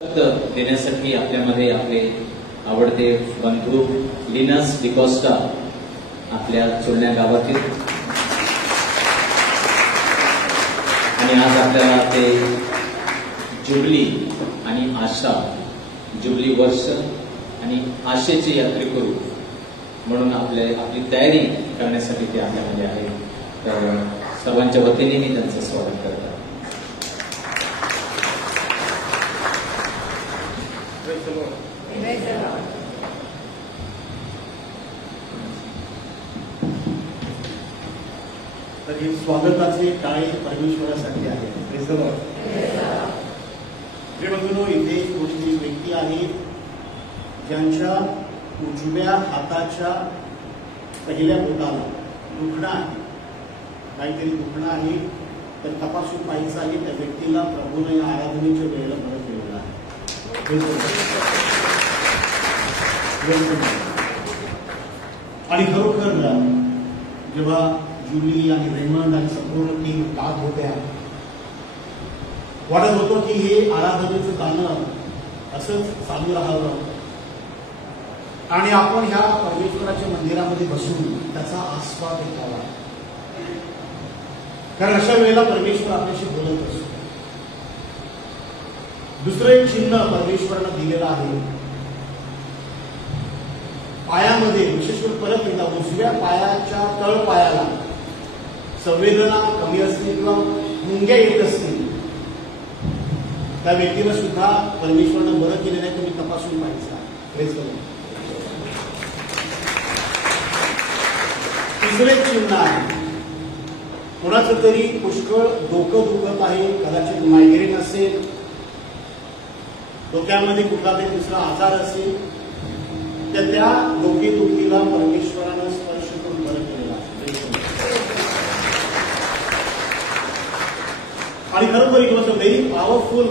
देण्यासाठी आपल्यामध्ये आपले आवडते बंधू लिनस डिकोस्टा आपल्या चुलण्या गावातील आणि आज आपल्याला ते जुबली आणि आशा जुबली वर्ष आणि आशेचे यात्रेकरू म्हणून आपली तयारी करण्यासाठी ते आपल्यामध्ये आहे. तर सर्वांच्या वतीने मी त्यांचं स्वागत करतो. तर हे स्वागताचे टाळे परमेश्वरासाठी आहे. प्रिय बंधूंनो, इथे कोणती व्यक्ती आहे ज्यांच्या उजव्या हाताच्या पहिल्या बोटाला दुखणं आहे, काहीतरी दुखणं आहे, तर तपासून पाहायचं आहे. त्या व्यक्तीला प्रभूने या आराधनेच्या वेळेला बरं केलेलं आहे. आणि खरोखर जेव्हा जुली आणि रेमंड आणि संपूर्ण टीम गात होत्या, वाटत होतं की हे आराधनेचं गाणं असंच चालू राहावं आणि आपण ह्या परमेश्वराच्या मंदिरामध्ये बसून त्याचा आस्वाद घ्यावा. कारण अशा वेळेला परमेश्वर आपल्याशी बोलत असतो. दुसरं एक चिन्ह परमेश्वरानं दिलेलं आहे पायामध्ये, विशेष करून परत एकदा उजव्या पायाच्या तळपायाला संवेदना कमी असतील किंवा मुंग्या येत असतील, त्या व्यक्तीला सुद्धा परमेश्वरानं बरं केलेलं आहे. तुम्ही तपासून पाहायचं. तिसरे चिन्ह आहे कोणाचं तरी पुष्कळ डोकं दुखत आहे, कदाचित मायग्रेन असेल, डोक्यामध्ये कुठला तरी दुसरा आजार असेल, तर त्या डोकेदुखीला परमेश्वरानं स्पर्श करून बरं केलेला आहे. आणि खरोखर it was a very powerful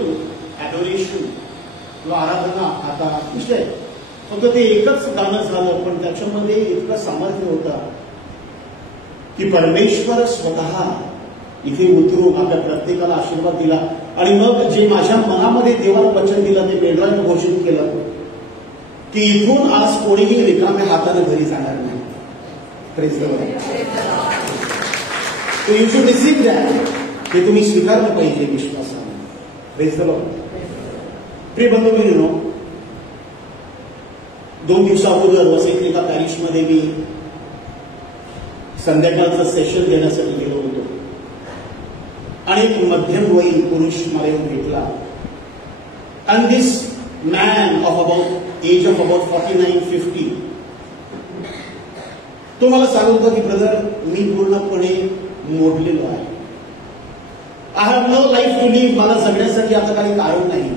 adoration किंवा आराधना. आता विषय फक्त ते एकच गाणं झालं, पण त्याच्यामध्ये इतकं सामर्थ्य होतं की परमेश्वर स्वतः इथे उतरून आपल्या प्रत्येकाला आशीर्वाद दिला. आणि मग जे माझ्या मनामध्ये देवाला वचन दिलं ते मेंढराने घोषित केलं की इथून आज कोणीही रिकाम्या हाताने घरी जाणार नाही. Praise the Lord. You should receive that. ते तुम्ही स्वीकारलं पाहिजे विश्वासाने. Praise the Lord. प्रिय बंधू, 2 दिवसा अगोदर वसईतील एका पॅरिशमध्ये मी संध्याकाळचं सेशन देण्यासाठी गेलो होतो आणि एक मध्यमवयीन पुरुष मला येऊन भेटला. And this man of about age of about 49-50 तो मला सांगत होता की ब्रदर, मी पूर्णपणे मोडलेलो आहे. I have no life to live. मला जगण्यासाठी आता काही कारण नाही,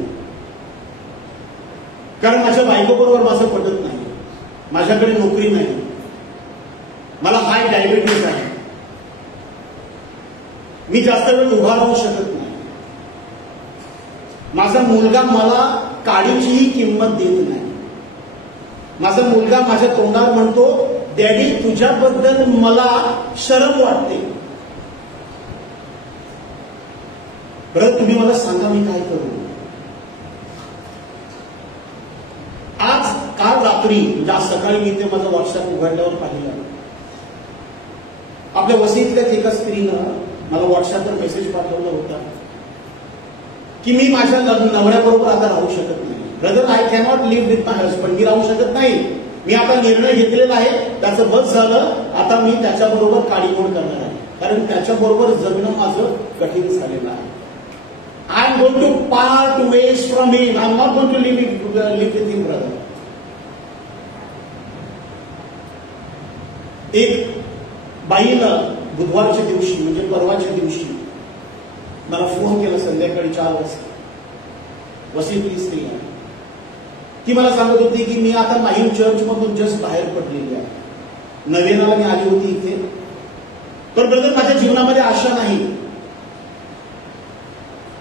कारण माझ्या बायकोबरोबर माझं पटत नाही, माझ्याकडे नोकरी नाही, मला हाय डायबिटीज आहे, मी जास्त वेळ उभा राहू शकत नाही, माझा मुलगा मला काडीचीही किंमत देत नाही, माझा मुलगा माझ्या तोंडावर म्हणतो डॅडी तुझ्याबद्दल मला शरम वाटते. बरं, तुम्ही मला सांगा मी काय करू. काल रात्री म्हणजे आज सकाळी मी ते माझं व्हॉट्सअप उघडल्यावर पाहिलं, आपल्या वसईतल्याच एका स्त्रीनं मला व्हॉट्सअपवर मेसेज पाठवला होता की मी माझ्या नवऱ्याबरोबर आता राहू शकत नाही. Brother, I cannot live with my husband. मी राहू शकत नाही. मी आता निर्णय घेतलेला आहे, त्याचं बस झालं. आता मी त्याच्याबरोबर काडीमोड करणार आहे, कारण त्याच्याबरोबर जगणं माझं कठीण झालेलं आहे. I am going to part ways from him. I am not going to live with him brother. एक बाईनं बुधवारच्या दिवशी म्हणजे परवाच्या दिवशी मला फोन केला संध्याकाळी 4 वाजता. वसईतली स्त्री आहे. ती मला सांगत होती की मी आता माहीम चर्चमधून जस्ट बाहेर पडलेली आहे. नव्याला मी आली होती इथे, पण ब्रदर माझ्या जीवनामध्ये आशा नाही,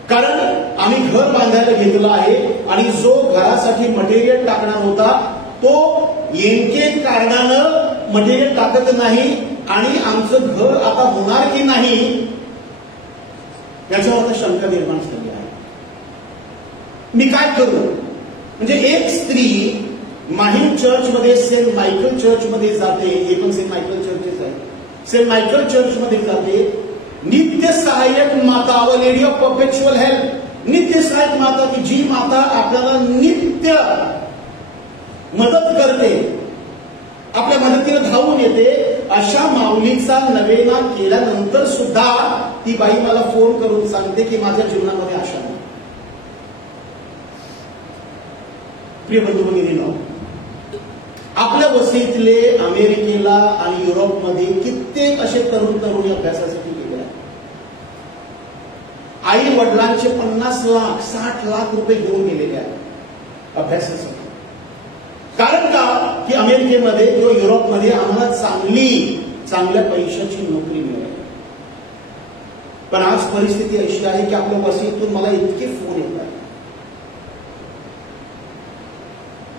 कारण आम्ही घर बांधायला घेतलं आहे आणि जो घरासाठी मटेरियल टाकणार होता तो येणके कारणानं मटेरियल टाकत नाही आणि आमचं घर आता होणार की नाही याच्यावर शंका निर्माण झाली आहे. मी काय करू? म्हणजे एक स्त्री माहीम चर्चमध्ये, सेंट मायकल चर्चमध्ये जाते, हे पण सेंट मायकल चर्चच आहे, सेंट मायकल चर्चमध्ये जाते, नित्य सहाय्यक माता, आवर लेडी ऑफ परपेच्युअल हेल्प, नित्य सहाय्यक माता, की जी माता आपल्याला नित्य मदत करते, आपल्या मदतीला धावून येते, अशा माऊलीचा नवेना केल्यानंतर सुद्धा ती बाई मला फोन करून सांगते की माझ्या जीवनामध्ये आशा नाही. प्रिय बंधू भगिनींनो, आपल्या वस्तीतले अमेरिकेला आणि युरोपमध्ये कित्येक असे तरुण तरुणी अभ्यासासाठी गेले आहेत. आई वडिलांचे 50 लाख 60 लाख रुपये घेऊन गेलेले आहेत अभ्यासासाठी. कारण का? की अमेरिकेमध्ये किंवा युरोपमध्ये आम्हाला चांगल्या पैशाची नोकरी मिळेल. पण आज परिस्थिती अशी आहे की आपल्या वस्तीतून मला इतके फोन येत आहेत.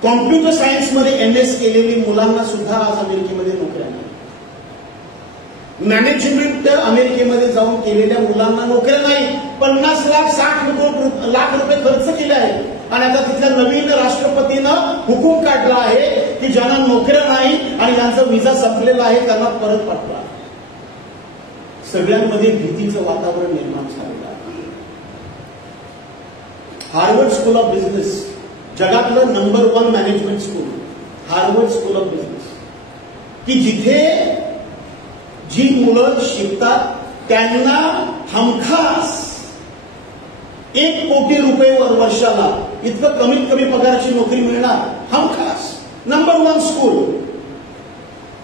कॉम्प्युटर सायन्स मध्ये MS केलेली मुलांना सुद्धा आज अमेरिकेमध्ये नोकऱ्या नाही. मॅनेजमेंट अमेरिकेमध्ये जाऊन केलेल्या मुलांना नोकऱ्या नाही. 50 लाख 60 लाख रुपये खर्च केले आहेत. आणि आता तिथल्या नवीन राष्ट्रपतीनं हुकूम काढला आहे की ज्यांना नोकऱ्या नाही आणि ज्यांचा विजा संपलेला आहे त्यांना परत पाठवा. सगळ्यांमध्ये भीतीचं वातावरण निर्माण झालेलं आहे. हार्वर्ड स्कूल ऑफ बिझनेस, जगातलं number 1 management school, Harvard School of business, की जिथे जी मुलं शिकतात त्यांना हमखास 1 कोटी रुपये वर्षाला इतकं कमीत कमी पगाराची नोकरी मिळणार, हमखास. Number 1 school.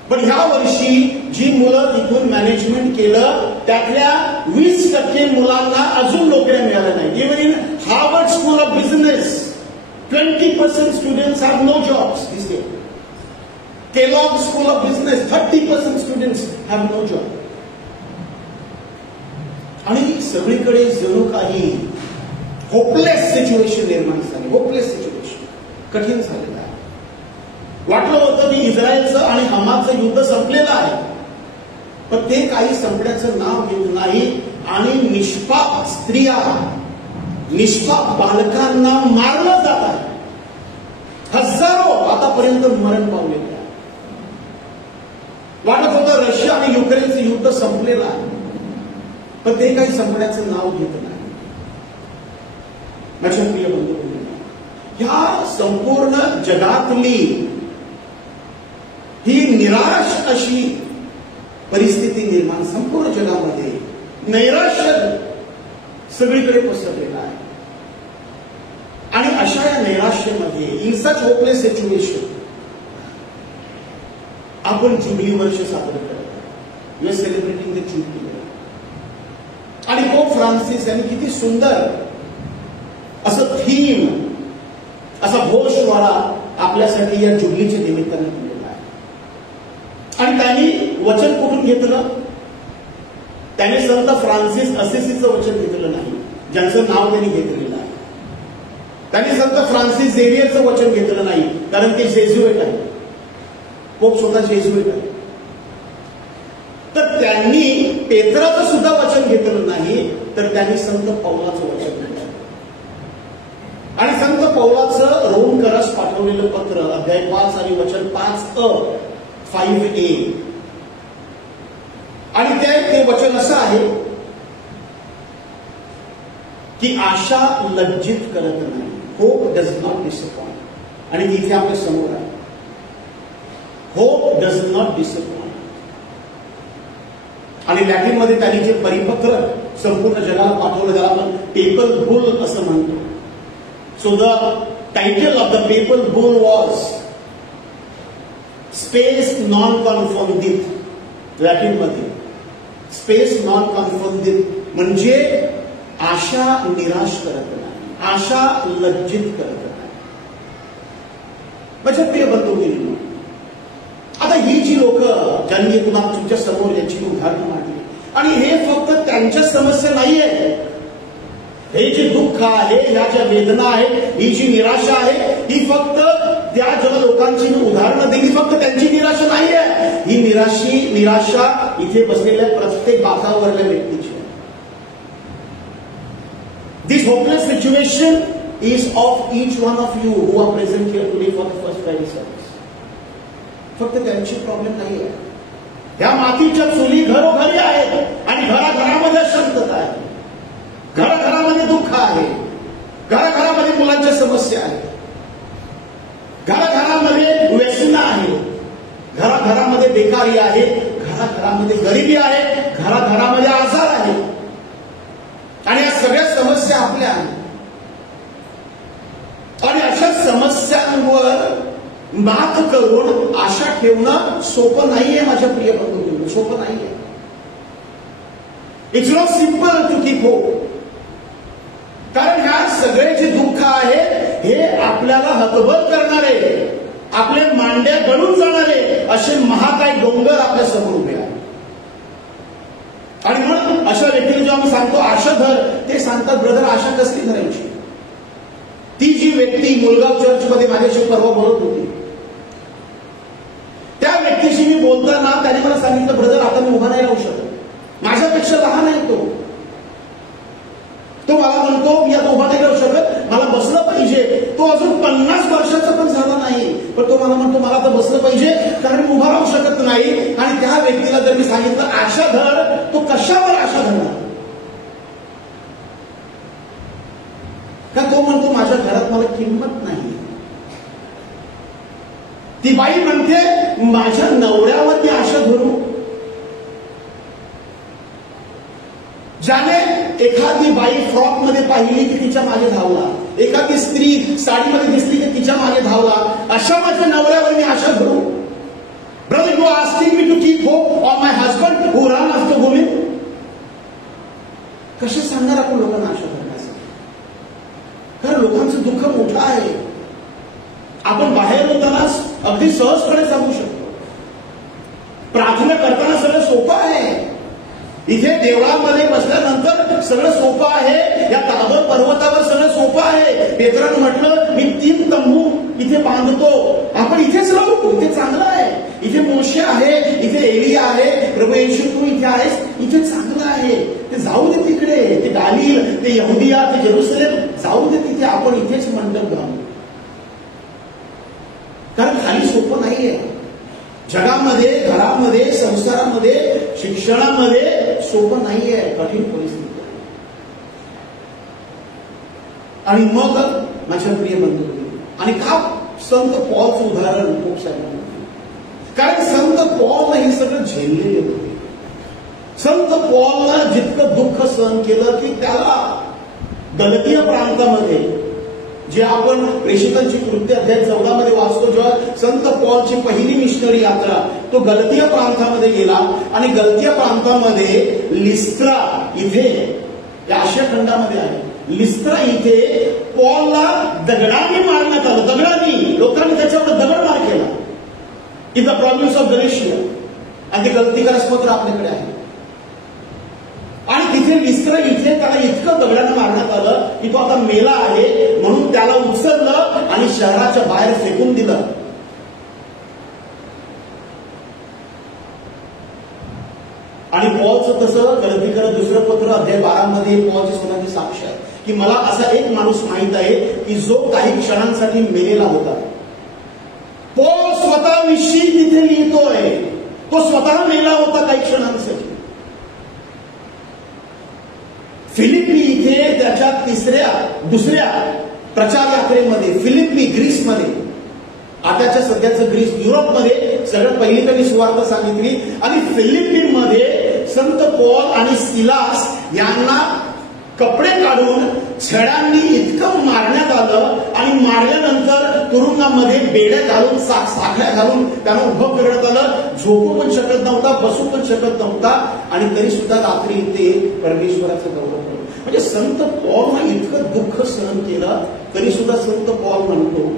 पण ह्या वर्षी जी मुलं तिथून मॅनेजमेंट केलं त्यातल्या 20% मुलांना अजून नोकऱ्या मिळाल्या नाही. Even in Harvard School of Business 20% students have no jobs this year. Kellogg School of Business 30% students have no job. आणि सगळीकडे जणू काही होपलेस सिच्युएशन निर्माण झाली. होपलेस सिच्युएशन, कठीण झालेलं आहे. वाटलं होतं की इस्रायलचं आणि हमासचं युद्ध संपलेलं आहे, पण ते काही संपण्याचं नाव घेत नाही. आणि निष्पाप स्त्रिया, निष्पाप बालकांना मारलं जात आहे. हजारो आतापर्यंत मरण पावलेले आहे. वाटत होतं रशिया आणि युक्रेनचं युद्ध संपलेलं आहे, पण ते काही संपण्याचं नाव घेत नाही. माझ्या प्रिय बंधू, ह्या संपूर्ण जगातली ही निराश अशी परिस्थिती निर्माण, संपूर्ण जगामध्ये नैराश्य सगळीकडे पसरलेलं आहे. आणि अशा या नैराश्यामध्ये, इन सच होपलेस सिच्युएशन, आपण जुबली वर्ष साजरं करतो. We are celebrating the jubilee. आणि पोप फ्रान्सिस यांनी किती सुंदर असं थीम, असा घोषवाडा आपल्यासाठी या जुबलीच्या निमित्ताने दिलेला आहे. आणि त्यांनी वचन कुठून घेतलं? त्याने संत फ्रान्सिस असिसीचं वचन घेतलं नाही, ज्यांचं नाव त्यांनी घेतलेलं आहे. त्यांनी संत फ्रान्सिस झेवियरचं वचन घेतलं नाही, कारण ते जेजुएट आहे. पोप स्वतः जेजुएट आहे. तर त्यांनी पेत्राचं सुद्धा वचन घेतलं नाही, तर त्यांनी संत पौलाचं वचन घेतलं. आणि संत पौलाचं रोमकरास पाठवलेलं पत्र, अध्याय 5 आणि वचन 5a 5a, आणि ते वचन असं आहे की आशा लज्जित करत नाही. Hope does not disappoint. आणि तिथे आपल्या समोर आहे, होप डज नॉट डिसअपॉइंट. आणि लॅटिनमध्ये त्यांनी जे परिपत्र संपूर्ण जगाला पाठवलं, ज्याला आपण पेपल बुल असं म्हणतो. So the title of the papal bull was Spes non confundit. Latin मध्ये स्पेस नॉन कॉन्फर्डिट म्हणजे आशा निराश करत नाही, आशा लज्जित करत नाही. माझ्या प्रिय बंधूंनो, आता ही जी लोक ज्यांनी तुमच्या समोर याची उदाहरणं मांडली, आणि हे फक्त त्यांच्या समस्या नाहीये. हे जे दुःख आहे, ह्या ज्या वेदना आहेत, ही जी निराशा आहे, ही फक्त त्या ज्या लोकांची उदाहरणं दिली, फक्त त्यांची निराशा नाही आहे. ही निराशा इथे बसलेल्या प्रत्येक बाकावरल्या व्यक्तीची आहे. This hopeless situation is of each one of you who are present here today for the first Friday service. फक्त त्यांची प्रॉब्लेम नाही आहे. या मातीच्या चुली घरोघरी आहेत आणि घराघरामध्ये शांतता आहे, घराघरामध्ये दुःख आहे, घराघरामध्ये मुलांच्या समस्या आहेत, घराघरामध्ये व्यसनं आहे, घराघरामध्ये बेकारी आहे, घराघरामध्ये गरिबी आहे, घराघरामध्ये आजार आहे. आणि या सगळ्या समस्या आपल्या आहेत. आणि अशा समस्यांवर मात करून आशा ठेवणं सोपं नाहीये माझ्या प्रिय बंधूंनो, सोपं नाहीये. It's not simple to keep hope. कारण ह्या सगळे जे दुःख आहे हे आपल्याला हतबल करणारे, आपले मांड्या गळून जाणारे असे महाकाय डोंगर आपल्या समोर उभे आहेत. आणि म्हणून अशा व्यक्तीला जेव्हा मी सांगतो आशा धर, ते सांगतात ब्रदर आशा कसली धरायची. ती जी व्यक्ती मुलगाव चर्चमध्ये माझ्याशी परवा बोलत होती, त्या व्यक्तीशी मी बोलताना त्याने मला सांगितलं ब्रदर आता मी उभा नाही राहू शकत, माझ्यापेक्षा लहान आहे तो मला म्हणतो मी आता उभा नाही राहू शकत, मला बसलं पाहिजे. तो अजून 50 वर्षाचा पण झाला नाही, पण तो मला म्हणतो मला आता बसलं पाहिजे कारण मी उभा राहू शकत नाही. आणि त्या व्यक्तीला जर मी सांगितलं आशा धर, तो कशावर आशा धरणार. का तो म्हणतो माझ्या घरात मला किंमत नाही. ती बाई म्हणते माझ्या नवऱ्यावर मी आशा धरू. ज्याने एखादी बाई फ्रॉक मध्ये पाहिली की तिच्या मागे धावला, एखादी स्त्री साडीमध्ये दिसली की तिच्या मागे धावला, अशा माझ्या नवऱ्यावर मी आशा धरू. Brother, you asking me to keep hope on my husband who run after women. कसे सांगणार आपण लोकांना आशा धरण्यासाठी. कारण लोकांचं दुःख मोठं आहे. आपण बाहेर होताना अगदी सहजपणे सांगू शकतो. प्रार्थना करताना सगळं सोपं आहे. इथे देवळामध्ये बसल्यानंतर सगळं सोपं आहे. या ताबोर पर्वतावर सगळं सोपं आहे. पेत्रानं म्हटलं मी 3 तंबू इथे बांधतो, आपण इथेच राहू, इथे चांगलं आहे. इथे मोशे आहे, इथे एलिया आहे, प्रभू येशू तू इथे आहेस, इथे चांगलं आहे. ते जाऊ दे तिकडे, ते गालील, ते यहुदिया, ते जेरुसलेम जाऊ दे तिथे, आपण इथेच मंडप घालू. कारण खाली सोपं नाहीये. जगामध्ये, घरामध्ये, संसारामध्ये, शिक्षणामध्ये सोपं नाहीये, कठीण परिस्थिती आहे. आणि मग माझ्या प्रिय बंधू, आणि का संत पॉलचं उदाहरण खूप सारं, कारण संत पॉलनं हे सगळं झेललेले होते. संत पॉलनं जितकं दुःख सहन केलं की त्याला गलतीय प्रांतामध्ये, जे आपण प्रेषितांची कृत्य अध्याय 14 मध्ये वाचतो, जेव्हा संत पॉलची पहिली मिशनरी यात्रा, तो गलतीय प्रांतामध्ये गेला. आणि गलतीय प्रांतामध्ये लिस्त्रा इथे, या आशिया खंडामध्ये आहे, लिस्त्रा इथे पॉलला दगडाने मारण्यात आलं. दगडाने, लोकांनी त्याच्यावर दगडमार केला. In the province of Galatia. आणि ते गलतीकारक पत्र आपल्याकडे आहे. आणि तिथे लिस्त्रा इथे त्याला इतकं दगडानं मारण्यात आलं की तो आता मेला आहे, म्हणून त्याला उचललं आणि शहराच्या बाहेर फेकून दिलं. आणि पॉलचं तसं गलतीकारक दुसरं पत्र अध्याय 12 मध्ये पॉलची स्वतःची साक्ष आहे की मला असा एक माणूस माहित आहे की जो काही क्षणांसाठी मेलेला होता. पॉल स्वतःविषयी तिथे लिहितोय, तो स्वतः मेला होता काही क्षणांसाठी. फिलिप्पी इथे त्याच्या दुसऱ्या प्रचार यात्रेमध्ये, फिलिप्पी ग्रीसमध्ये, आताच्या सध्याचं ग्रीस, युरोपमध्ये सगळ्यात पहिली त्यांनी सुवार्ता सांगितली. आणि फिलिप्पीमध्ये संत पॉल आणि सिलास यांना कपडे काढून छड्यांनी इतकं मारण्यात आलं आणि मारल्यानंतर तुरुंगामध्ये बेड्या घालून, साखळ्या घालून त्यांना उभं करण्यात आलं. झोपू पण शकत नव्हता, बसू पण शकत नव्हता. आणि तरी सुद्धा रात्री ते परमेश्वराचं गौरव करत. म्हणजे संत पॉलनं इतकं दुःख सहन केलं तरी सुद्धा संत पॉल म्हणतो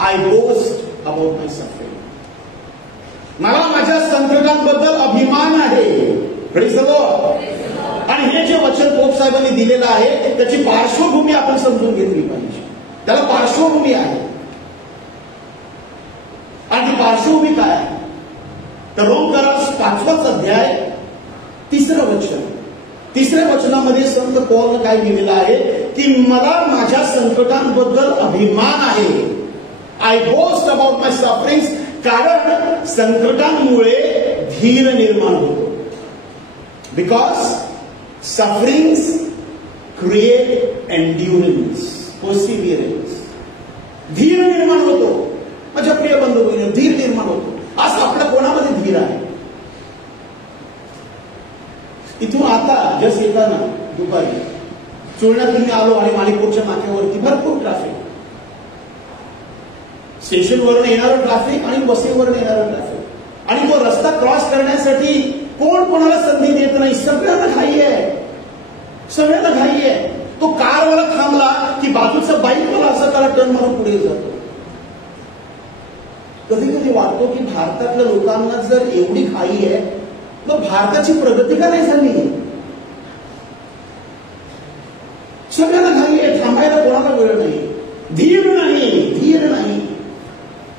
I boast about my suffering. मला माझ्या संकटांबद्दल अभिमान आहे. Praise the Lord. आणि हे जे वचन पोप साहेबांनी दिलेलं आहे त्याची पार्श्वभूमी आपण समजून घेतली पाहिजे. त्याला पार्श्वभूमी आहे. आणि ती पार्श्वभूमी काय आहे तर रोमकरास 5वाच अध्याय 3रं वचन. 3ऱ्या वचनामध्ये संत पॉलनं काय लिहिलेलं आहे की मला माझ्या संकटांबद्दल अभिमान आहे. I boast about my sufferings. कारण संकटांमुळे धीर निर्माण होतो. Because sufferings create endurance, perseverance. धीर निर्माण होतो. माझ्या प्रिय बंधू भगिनी, धीर निर्माण होतो. आज आपल्या कोणामध्ये धीर आहे? इथून आता जस्ट येताना दुपारी चोळण्यातून मी आलो आणि मालिकोटच्या नाक्यावरती भरपूर ट्रॅफिक, स्टेशनवरून येणारं ट्रॅफिक आणि बसेवरून येणारं ट्रॅफिक, आणि तो रस्ता क्रॉस करण्यासाठी कोण कोणाला संधी देत नाही. सगळ्यांना घाई आहे, सगळ्यांना घाई आहे. तो कारवाला थांबला की बाजूचा बाईक मला असं त्याला टर्न मारून पुढे जातो. कधी कधी वाटतो की भारतातल्या लोकांना जर एवढी घाई आहे मग भारताची प्रगती का नाही झाली? सगळ्यांना घाई आहे, थांबायला कोणाला वेळ नाही, धीर नाही, धीर नाही.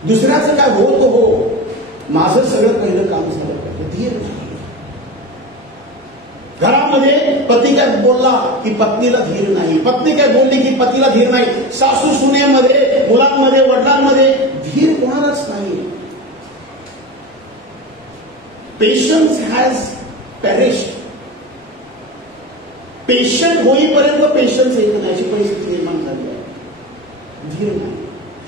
दुसऱ्याचं काय हो तो हो, माझं सगळं पहिलं काम झालं पाहिजे, धीर नाही. घरामध्ये पती काय बोलला की पत्नीला धीर नाही, पत्नी काय बोलली की पतीला धीर नाही, सासू सुनेमध्ये, मुलांमध्ये, वडिलांमध्ये धीर कोणालाच नाही. Patience has perished. पेशंट होईपर्यंत पेशन्स येत नाही अशी परिस्थिती निर्माण झाली आहे. धीर नाही.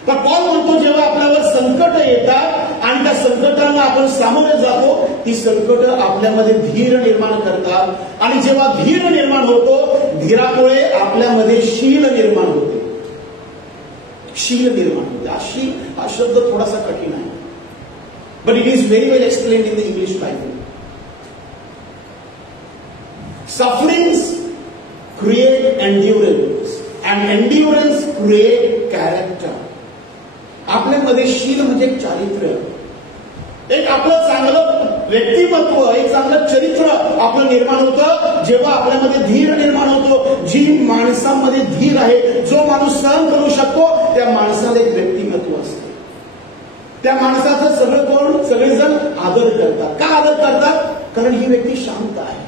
तर पॉल म्हणतो जेव्हा आपल्यावर संकट येतात आणि त्या संकटांना आपण सामोरे जातो, ती संकट आपल्यामध्ये धीर निर्माण करतात. आणि जेव्हा धीर निर्माण होतो, धीरामुळे आपल्यामध्ये शील निर्माण होते. शील निर्माण होते. शील हा शब्द थोडासा कठीण आहे, but it is very well explained in the English Bible. Sufferings create endurance and endurance create character. आपल्यामध्ये शील म्हणजे चारित्र्य, एक आपलं चांगलं व्यक्तिमत्व, एक चांगलं चरित्र आपलं निर्माण होतं जेव्हा आपल्यामध्ये धीर निर्माण होतो. जी माणसामध्ये धीर आहे, जो माणूस सहन करू शकतो, त्या माणसाला एक व्यक्तिमत्व असते. त्या माणसाचं सगळेजण आदर करतात. का आदर करतात? कारण ही व्यक्ती शांत आहे,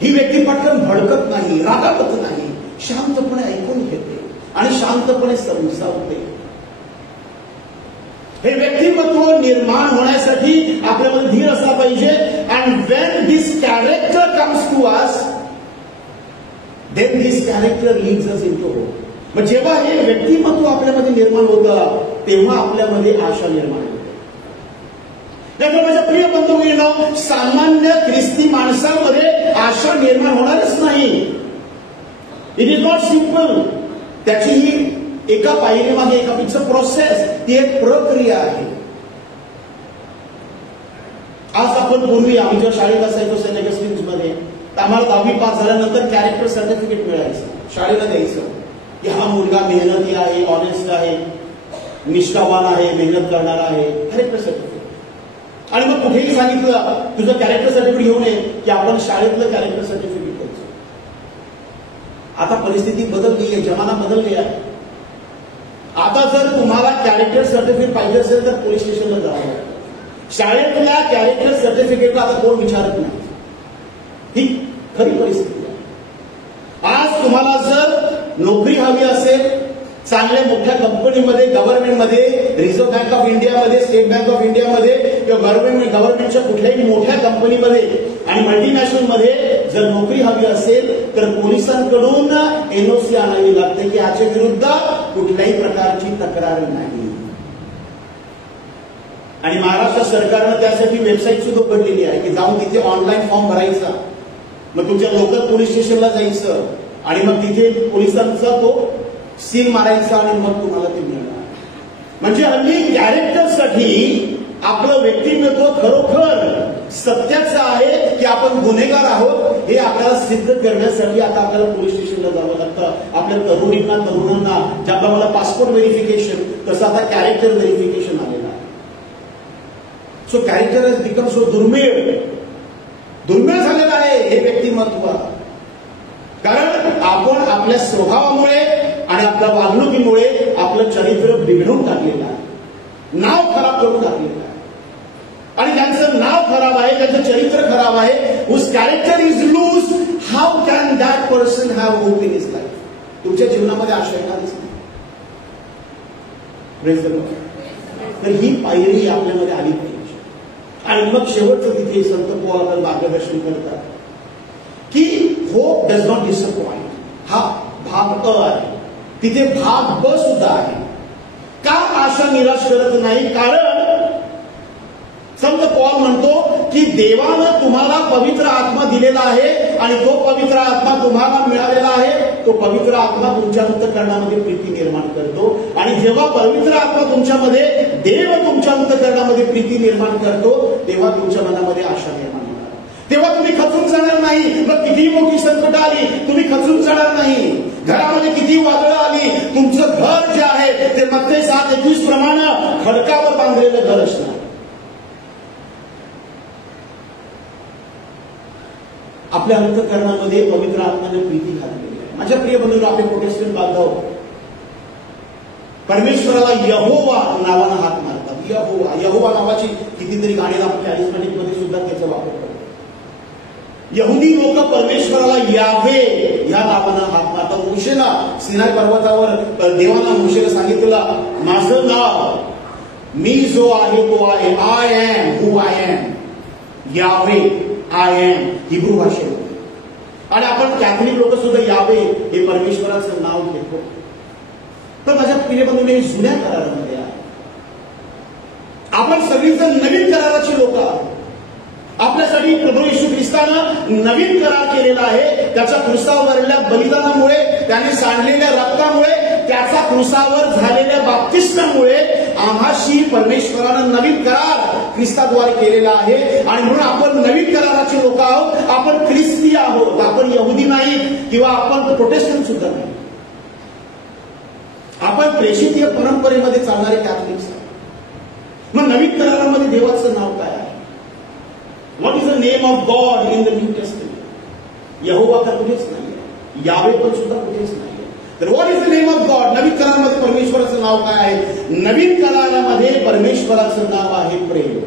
ही व्यक्ती पटकन भडकत नाही, रागावत नाही, शांतपणे ऐकून घेते आणि शांतपणे समजावते. हे व्यक्तिमत्व निर्माण होण्यासाठी आपल्यामध्ये धीर असला पाहिजे. And when this character comes to us, then this character leads us into hope. मग जेव्हा हे व्यक्तिमत्व आपल्यामध्ये निर्माण होतं तेव्हा आपल्यामध्ये आशा निर्माण होते. त्यामुळे माझ्या प्रिय बंधूंनो, सामान्य ख्रिस्ती माणसांमध्ये आशा निर्माण होणारच नाही. It is not simple. त्याची ही एका पायरीमागे एका पिक्चर प्रोसेस, ती एक प्रक्रिया आहे. आज आपण पूर्वी आम्ही जेव्हा शाळेत असायचो सेनेट स्ट्रीम्समध्ये, आम्हाला 10वी पास झाल्यानंतर कॅरेक्टर सर्टिफिकेट मिळायचं, शाळेला द्यायचं की हा मुलगा मेहनती आहे, ऑनेस्ट आहे, निष्ठावान आहे, मेहनत करणारा आहे, कॅरेक्टर सर्टिफिकेट. आणि मग कुठेही सांगितलं तुझं कॅरेक्टर सर्टिफिकेट घेऊन ये की आपण शाळेतलं कॅरेक्टर सर्टिफिकेट द्यायचं. आता परिस्थिती बदलली आहे, जमाना बदलली आहे. आता जर तुम्हाला कॅरेक्टर सर्टिफिकेट पाहिजे असेल तर पोलीस स्टेशनला जावं लागतं. शाळेतल्या कॅरेक्टर सर्टिफिकेटला आता कोण विचारत नाही. ही खरी परिस्थिती आहे. आज तुम्हाला जर नोकरी हवी असेल, चांगल्या मोठ्या कंपनीमध्ये, गव्हर्नमेंटमध्ये, रिझर्व्ह बँक ऑफ इंडियामध्ये, स्टेट बँक ऑफ इंडियामध्ये किंवा गव्हर्नमेंटच्या कुठल्याही मोठ्या कंपनीमध्ये आणि मल्टीनॅशनलमध्ये जर नोकरी हवी असेल तर पोलिसांकडून एनओसी आणावी लागते की याच्या विरुद्ध कुठल्याही प्रकारची तक्रार नाही. आणि महाराष्ट्र सरकारनं त्यासाठी वेबसाईट सुद्धा उघडलेली आहे की जाऊन तिथे ऑनलाईन फॉर्म भरायचा, मग तुमच्या लोकल पोलीस स्टेशनला जायचं आणि मग तिथे पोलिसांचा तो सील मारायचा आणि मग तुम्हाला ते मिळणार. म्हणजे हल्ली कॅरेक्टरसाठी आपलं व्यक्तिमत्व खरोखर सत्याचं आहे की आपण गुन्हेगार आहोत हे आपल्याला सिद्ध करण्यासाठी आता आपल्याला पोलीस स्टेशनला जावं लागतं. आपल्या तरुणांना ज्याप्रमाणे पासपोर्ट व्हेरिफिकेशन तसं आता कॅरेक्टर व्हेरिफिकेशन आलेलं आहे. So character has become so दुर्मिळ झालेलं आहे हे व्यक्तिमत्व. कारण आपण आपल्या स्वभावामुळे आणि आपल्या वागणुकीमुळे आपलं चरित्र बिघडून टाकलेलं आहे, नाव खराब करून टाकलेलं आहे. आणि ज्यांचं नाव खराब आहे, ज्यांचं चरित्र खराब आहे, whose character is loose, how can that person have hope in his life? तुमच्या जीवनामध्ये आशा येणारच नाही. Praise the Lord. तर ही पायरी आपल्यामध्ये आली पाहिजे. आणि मग शेवटचं तिथे संत पॉल आपल्याला मार्गदर्शन करतात की होप डज नॉट डिसअपॉइंट. हा भाग अ आहे. तिथे भाग ब सुद्धा आहे. का आशा निराश करत नाही? कारण संत पॉल म्हणतो की देवानं तुम्हाला पवित्र आत्मा दिलेला आहे आणि तो पवित्र आत्मा तुम्हाला मिळालेला आहे. तो पवित्र आत्मा तुमच्या अंतःकरणामध्ये प्रीती निर्माण करतो. आणि जेव्हा पवित्र आत्मा तुमच्यामध्ये, देव तुमच्या अंतःकरणामध्ये प्रीती निर्माण करतो, तेव्हा तुमच्या मनामध्ये आशा निर्माण होणार. तेव्हा तुम्ही खचून जाणार नाही. मग किती मोठी संकट आली, तुम्ही खचून जाणार नाही. घरामध्ये किती वादळं आली, तुमचं घर जे आहे ते मत्ते 7:21 प्रमाणे खडकावर बांधलेलं घर असणार. आपल्या अंतःकरणामध्ये पवित्र आत्म्याने प्रीती घातलेली आहे. माझ्या प्रिय बंधूंनो, आपले प्रोटेस्टंट बांधव परमेश्वराला यहोवा नावानं हाक मारतात. यहोवा, यहोवा नावाची कितीतरी गाणी आपण कॅरिस्मॅटिक मध्ये सुद्धा त्याचा वापर करतो. यहुदी लोक परमेश्वराला यावे या नावानं हाक मारतात. मोशेला सिनाई पर्वतावर देवाना मोशेला सांगितलं, माझं नाव मी जो आहे तो आहे. I am who I am. Yahweh, I am Hebrew भाषेमध्ये. आणि आपण कॅथलिक लोक सुद्धा यावे हे परमेश्वराचं नाव घेतो. तर माझ्या प्रिय बंधूंनी जुन्या करारामध्ये आहे. आपण सगळीजण नवीन कराराची लोक आहोत. आपल्यासाठी प्रभू येशू ख्रिस्तानं नवीन करार केलेला आहे. त्याच्या क्रुसावरल्या बलिदानामुळे, त्याने सांडलेल्या रक्तामुळे, त्याचा क्रुसावर झालेल्या बाप्तिस्मामुळे आम्हाशी परमेश्वरानं नवीन करार ख्रिस्ताद्वारे केलेला आहे. आणि म्हणून आपण नवीन कराराचे लोक आहोत. आपण ख्रिस्ती आहोत. आपण यहुदी नाही किंवा आपण प्रोटेस्टंट सुद्धा नाही. आपण प्रेषितीय परंपरेमध्ये चालणारे कॅथलिक्स आहोत. मग नवीन करारामध्ये देवाचं नाव काय आहे? What is the name of God in the New Testament? यहोवा तर कुठेच नाही, यावे पण सुद्धा कुठेच नाही. तर what is the name of God? नवीन करारामध्ये परमेश्वराचं नाव काय आहे? नवीन करारामध्ये परमेश्वराचं नाव आहे प्रेम,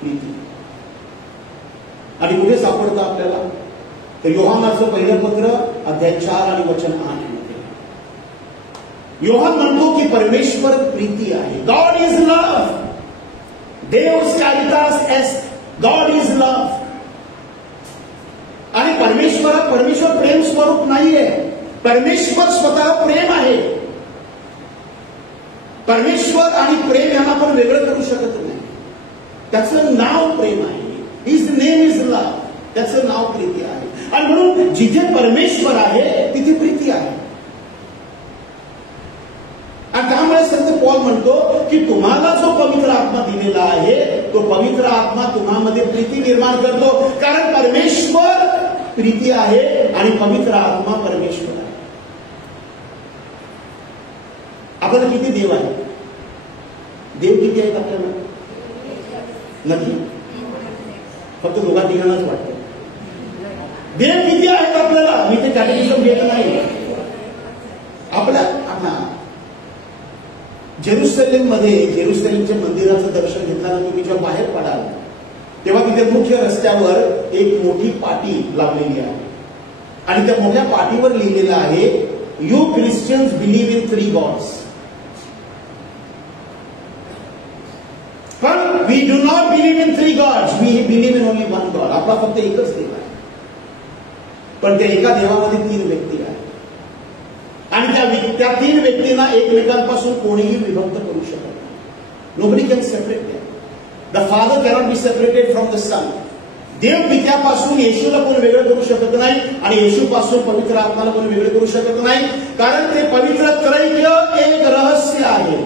प्रीती. आणि कुठे सापडतं आपल्याला? तर योहानाचं पहिलं पत्र अध्याय 4 आणि वचन 8 मध्ये योहान म्हणतो की परमेश्वर प्रीती आहे. God is love. देवस कारितास एस्ट. God is love. आणि परमेश्वर प्रेम स्वरूप नाहीये. परमेश्वर स्वतः प्रेम आहे. परमेश्वर आणि प्रेम यांना आपण वेगळं करू शकत नाही. त्याचं नाव प्रेम आहे. His name is love. त्याचं नाव प्रीती आहे. आणि म्हणून जिथे परमेश्वर आहे तिथे प्रीती आहे. आणि त्यामुळे संत पॉल म्हणतो की तुम्हाला जो पवित्र आत्मा दिलेला आहे तो पवित्र आत्मा तुम्हामध्ये प्रीती निर्माण करतो. कारण परमेश्वर प्रीती आहे आणि पवित्र आत्मा परमेश्वर आहे. आपल्याला किती देव आहे? देव किती आहेत आपल्याला? नाही, फक्त दोघा तिघांनाच वाटतं. देव किती आहेत आपल्याला? मी ते कॅटेकिझम घेत नाही. आपल्या जेरुसलेमच्या मंदिराचं दर्शन घेताना तुम्ही जेव्हा बाहेर पडाल तेव्हा तिथे मुख्य रस्त्यावर एक मोठी पाटी लावलेली आहे. आणि त्या मोठ्या पाटीवर लिहिलेलं आहे, you Christians believe in 3 gods. पण we do not believe in 3 gods. We believe in only 1 God. आपला फक्त एकच देव आहे. पण त्या एका देवामध्ये 3 व्यक्ती आहेत. आणि त्या 3 व्यक्तींना एकमेकांपासून कोणीही विभक्त करू शकत नाही. Nobody can separate them. The father cannot be separated from the son. देव पित्यापासून येशूला कोण वेगळं करू शकत नाही आणि येशूपासून पवित्र आत्म्याला कोण वेगळं करू शकत नाही. कारण ते पवित्र त्रैक्य एक रहस्य आहे.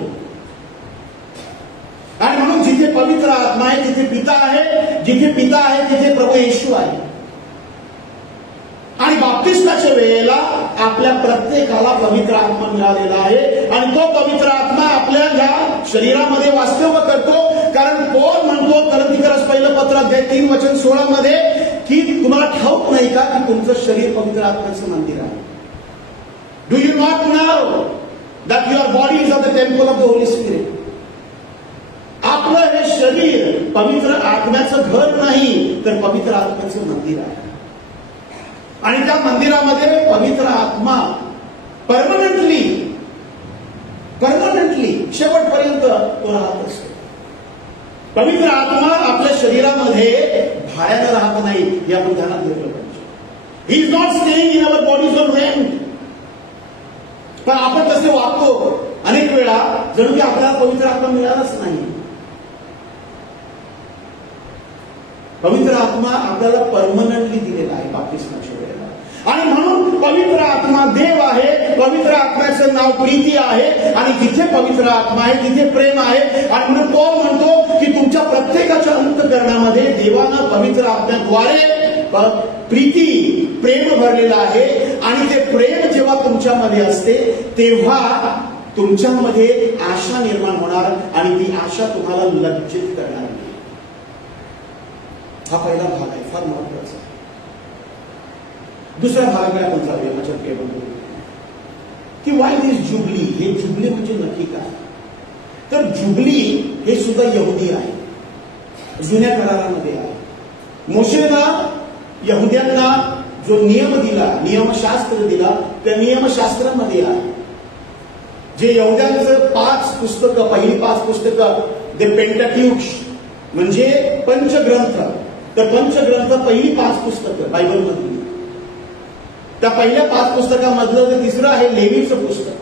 आणि म्हणून जिथे पवित्र आत्मा आहे तिथे पिता आहे. जिथे पिता आहे तिथे प्रभू येशू आहे. आणि बाप्तिस्माच्या वेळेला आपल्या प्रत्येकाला पवित्र आत्मा मिळालेला आहे. आणि तो पवित्र आत्मा आपल्या ह्या शरीरामध्ये वास्तव्य करतो. कारण पौल म्हणतो कोरिन्थीकरास पहिलं पत्र अध्याय 3 वचन 16 मध्ये की तुम्हाला ठाऊक नाही का की तुमचं शरीर पवित्र आत्म्याचं मंदिर आहे. Do you not know that your body is of the temple of the Holy spirit. आपलं हे शरीर पवित्र आत्म्याचं घर नाही तर पवित्र आत्म्याचं मंदिर आहे. आणि त्या मंदिरामध्ये पवित्र आत्मा परमनंटली शेवटपर्यंत तो राहत असतो. पवित्र आत्मा आपल्या शरीरामध्ये भाड्यानं राहत नाही हे आपण ध्यानात घेतलं पाहिजे. He is not staying in our bodies on rent. पण आपण तसे वागतो अनेक वेळा जणू की आपल्याला पवित्र आत्मा मिळालाच नाही. पवित्र आत्मा आपल्याला परमनंटली दिलेला आहे बाप्तिस्माच्या वेळेला. आणि म्हणून पवित्र आत्मा देव आहे. पवित्र आत्म्याचं नाव प्रीती आहे. आणि जिथे पवित्र आत्मा आहे तिथे प्रेम आहे. आणि म्हणून तो म्हणतो की तुमच्या प्रत्येकाच्या अंतःकरणामध्ये देवानं पवित्र आत्म्याद्वारे प्रेम भरलेलं आहे. आणि ते प्रेम जेव्हा तुमच्यामध्ये असते तेव्हा तुमच्यामध्ये आशा निर्माण होणार आणि ती आशा तुम्हाला लज्जित करणार नाही. हा पहिला भाग आहे, फार महत्वाचा. दुसऱ्या भागाकडे आपण जाऊया माझ्या टेबल की वाय दिस जुबली. हे जुबली म्हणजे नक्की काय? तर जुबली हे सुद्धा यहुदी आहे, जुन्या करारामध्ये आहे. मोशेनं यहुद्यांना जो नियम दिला, नियमशास्त्र दिला, त्या नियमशास्त्रामध्ये आहे जे यहुद्यांचं 5 पुस्तकं, पहिली 5 पुस्तकं ते पेंटाट्यूक्स म्हणजे पंचग्रंथ. तर पंचग्रंथ पहिली 5 पुस्तकं बायबलमधली. त्या पहिल्या 5 पुस्तकामधलं ते तिसरं आहे लेवीचं पुस्तक.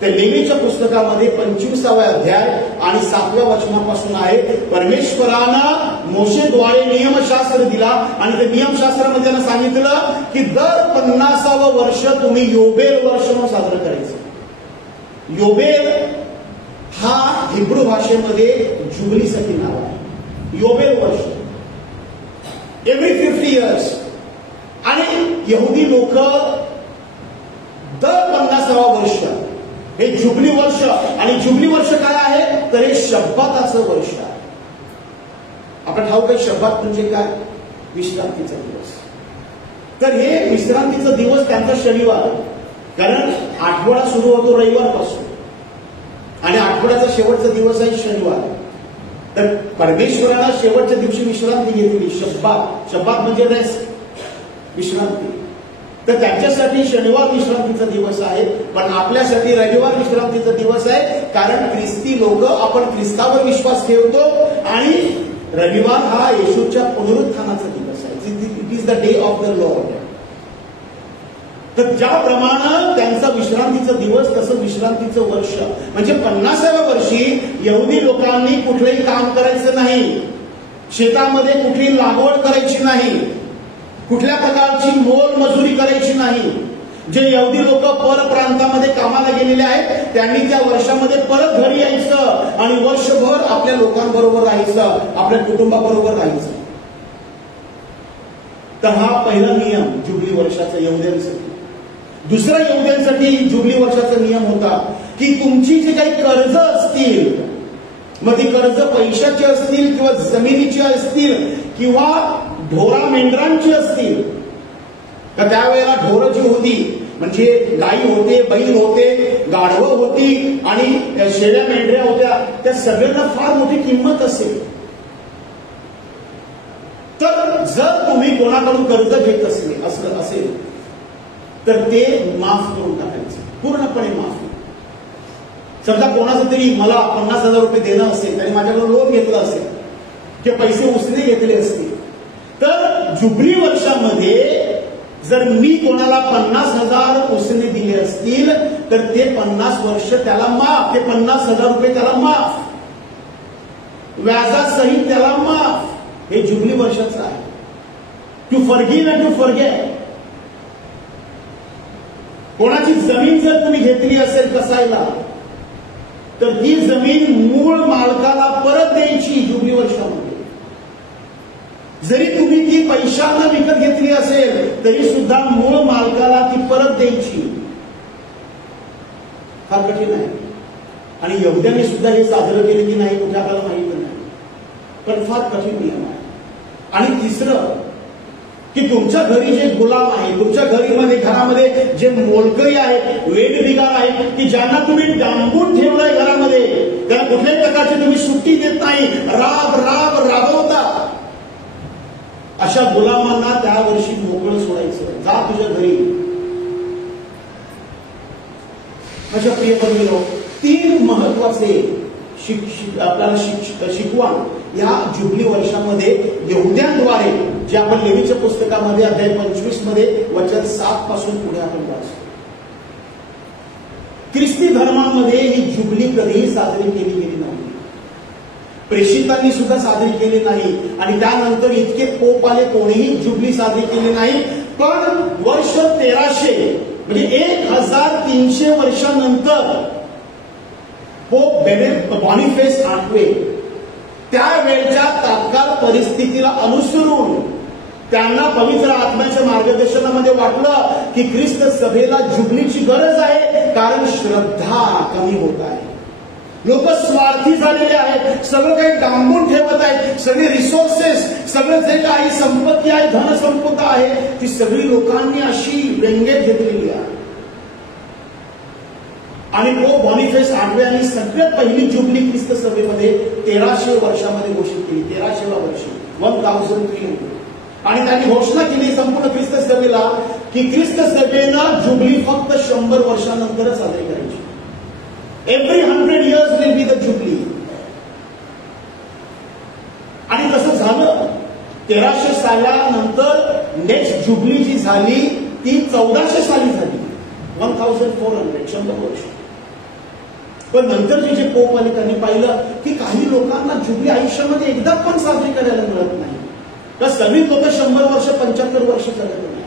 त्या लेवीच्या पुस्तकामध्ये 25वा अध्याय आणि 7व्या वचनापासून आहे. परमेश्वरानं मोशेद्वारे नियमशास्त्र दिला आणि त्या नियमशास्त्रामध्ये त्यांना सांगितलं की दर 50वं वर्ष तुम्ही योबेल वर्ष म्हणून साजरं करायचं. योबेल हा हिब्रू भाषेमध्ये जुबलीसाठी नाव आहे. योबेल वर्ष एव्हरी 50 इयर्स. आणि यहुदी लोक दर 50वा वर्ष हे जुबली वर्ष. आणि जुबली वर्ष काय आहे तर हे शब्बाताचं वर्ष आहे. आपण ठाऊक आहे शब्बात म्हणजे काय? विश्रांतीचा दिवस. तर हे विश्रांतीचा दिवस त्यांचा शनिवार, कारण आठवडा सुरू होतो रविवारपासून आणि आठवड्याचा शेवटचा दिवस आहे शनिवार. तर परमेश्वराला शेवटच्या दिवशी विश्रांती घेतली. शब्बात म्हणजे रेस्ट, विश्रांती. तर त्यांच्यासाठी शनिवार विश्रांतीचा दिवस आहे, पण आपल्यासाठी रविवार विश्रांतीचा दिवस आहे. कारण ख्रिस्ती लोक आपण ख्रिस्तावर विश्वास ठेवतो आणि रविवार हा येशूच्या पुनरुत्थानाचा दिवस आहे. It is the day of the Lord. तर ज्याप्रमाणे त्यांचा विश्रांतीचा दिवस तसं विश्रांतीचं वर्ष म्हणजे 50व्या वर्षी यहुदी लोकांनी कुठलंही काम करायचं नाही, शेतामध्ये कुठली लागवड करायची नाही, कुठल्या प्रकारची मोलमजुरी करायची नाही. जे यहुदी लोक परप्रांतामध्ये कामाला गेलेले आहेत त्यांनी त्या वर्षामध्ये परत घरी यायचं आणि वर्षभर आपल्या लोकांबरोबर राहायचं, आपल्या कुटुंबाबरोबर राहायचं. तर हा पहिला नियम जुबली वर्षाचा यहुद्यांसाठी. दुसरा यहुद्यांसाठी जुबली वर्षाचा नियम होता की तुमची जी काही कर्ज असतील, मग ती कर्ज पैशाची असतील किंवा जमिनीची असतील किंवा ढोरा मेंढरांची असतील. तर त्यावेळेला ढोरं जी होती म्हणजे गायी होते, बैल होते, गाढवं होती आणि शेळ्या मेंढऱ्या होत्या, त्या सगळ्यांना फार मोठी किंमत असेल. तर जर तुम्ही कोणाकडून कर्ज घेत असेल तर ते माफ करून टाकायचं, पूर्णपणे माफ. समजा कोणाचं तरी मला 50,000 रुपये देणं असेल, त्याने माझ्याकडून लोन घेतलं असेल किंवा पैसे उसने घेतले असतील, तर जुबली वर्षामध्ये जर मी कोणाला 50,000 उसने दिले असतील तर ते 50 वर्ष त्याला माफ, ते 50,000 रुपये त्याला माफ, व्याजासहित त्याला माफ. हे जुबली वर्षाचं आहे. To forgive and to forget. कोणाची जमीन जर तुम्ही घेतली असेल कसायला तर ती जमीन मूळ मालकाला परत द्यायची जुबली वर्षामध्ये. जरी तुम्ही ती पैशानं विकत घेतली असेल तरी सुद्धा मूळ मालकाला ती परत द्यायची. फार कठीण आहे आणि यहुद्यांनी सुद्धा हे साजरं केले की नाही कुठे आपल्याला माहित नाही, पण फार कठीण नियम आहे. आणि तिसरं की तुमच्या घरी जे गुलाम आहे, तुमच्या घरामध्ये जे मोलकरी आहेत, वेठबिगार आहेत की ज्यांना तुम्ही डांबून ठेवलंय घरामध्ये, त्याला कुठल्याही प्रकारची तुम्ही सुट्टी देत नाही, राबवता. अशा गुलामांना त्या वर्षी मोकळं सोडायचं, जा तुझ्या घरी. माझ्या प्रिय बंधूंनो, 3 महत्वाचे आपल्याला शिकवण या जुबली वर्षामध्ये यहुद्यांद्वारे, जे आपण लेवीच्या पुस्तकामध्ये अध्याय 25 मध्ये वचन 7 पासून पुढे आपण वाचतो. ख्रिस्ती धर्मामध्ये ही जुबली कधीही साजरी केली गेली नाही. प्रेषितांनी सुद्धा साजरी केली नाही आणि त्यानंतर इतके पोप आले, कोणीही जुबली साजरी केली नाही. पण वर्ष 1300 म्हणजे 1300 वर्षानंतर पोप बॉनिफेस 8वे त्यावेळच्या तात्काळ परिस्थितीला अनुसरून त्यांना पवित्र आत्म्याच्या मार्गदर्शनामध्ये वाटलं की ख्रिस्त सभेला जुबलीची गरज आहे, कारण श्रद्धा कमी होत आहे. लोक स्वार्थी झालेले आहेत, सगळं काही डांबून ठेवत आहेत. सगळे रिसोर्सेस, सगळं जे काही संपत्ती आहे, धनसंपदा आहे, ती सगळी लोकांनी अशी व्यंगेत घेतलेली आहे. आणि पोप बॉनिफेस 8व्याने सगळ्यात पहिली जुबली ख्रिस्त सभेमध्ये 1300 वर्षामध्ये घोषित केली. 1300 वर्षी 1300. आणि त्यांनी घोषणा केली संपूर्ण ख्रिस्त सभेला की ख्रिस्त सभेनं जुबली फक्त 100 वर्षानंतरच साजरी करायची. Every 100 years will be the jubilee. आणि तसं झालं. 1300 सालानंतर नेक्स्ट जुबली जी झाली ती 1400 साली झाली. 1400 100 वर्ष. पण नंतरचे जे पोप आले त्यांनी पाहिलं की काही लोकांना जुबली आयुष्यामध्ये एकदा पण साजरी करायला मिळत नाही. तर सगळी लोक 100 वर्ष 75 वर्ष करत नाही.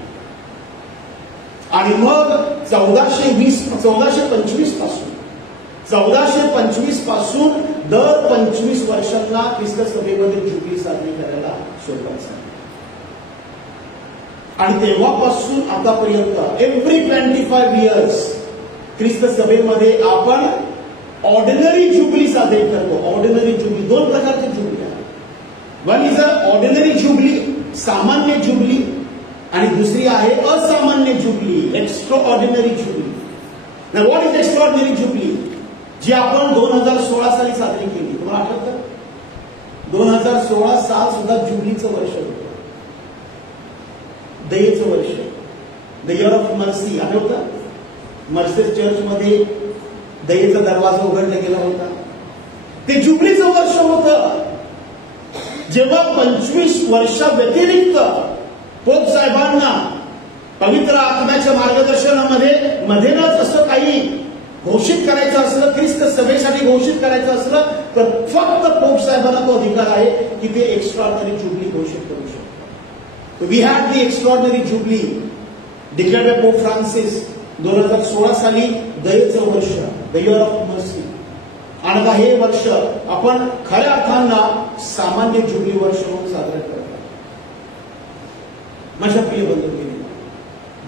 आणि मग 1425 पासून दर 25 वर्षांना ख्रिस्त सभेमध्ये जुबली साजरी करायला सुरुवात झाली. आणि तेव्हापासून आतापर्यंत एव्हरी 25 years ख्रिस्त सभेमध्ये आपण ऑर्डिनरी जुबली साजरी करतो. ऑर्डिनरी जुबली 2 प्रकारची जुबली आहे. One is a ordinary jubilee, सामान्य जुबली, आणि दुसरी आहे असामान्य jubilee, extraordinary jubilee. Now what is extraordinary jubilee? जी आपण 2016 साली साजरी केली. तुम्हाला आठवतं? 2016 साल सुद्धा जुबलीचं वर्ष होतं, दयेचं वर्ष, द इयर ऑफ मर्सी. आठवतं? मर्सेस चर्चमध्ये दयेचा दरवाजा उघडला गेला होता. ते जुबलीचं वर्ष होतं, जेव्हा 25 वर्षाव्यतिरिक्त पोप साहेबांना पवित्र आत्म्याच्या मार्गदर्शनामध्ये मधेनच असं काही घोषित करायचं असलं, ख्रिस्त सभेसाठी घोषित करायचं असलं, तर फक्त पोप साहेबांना तो अधिकार आहे की ते एक्स्ट्राऑर्डिनरी जुबली घोषित करू शकतो. We had the extraordinary jubilee declared by Pope Francis 2016 साली, दयेचं वर्ष, द इयर ऑफ मर्सी. आणि आता हे वर्ष आपण खऱ्या अर्थानं सामान्य जुबली वर्ष म्हणून साजरा करतो. माझ्या प्रिय बंधूंनी,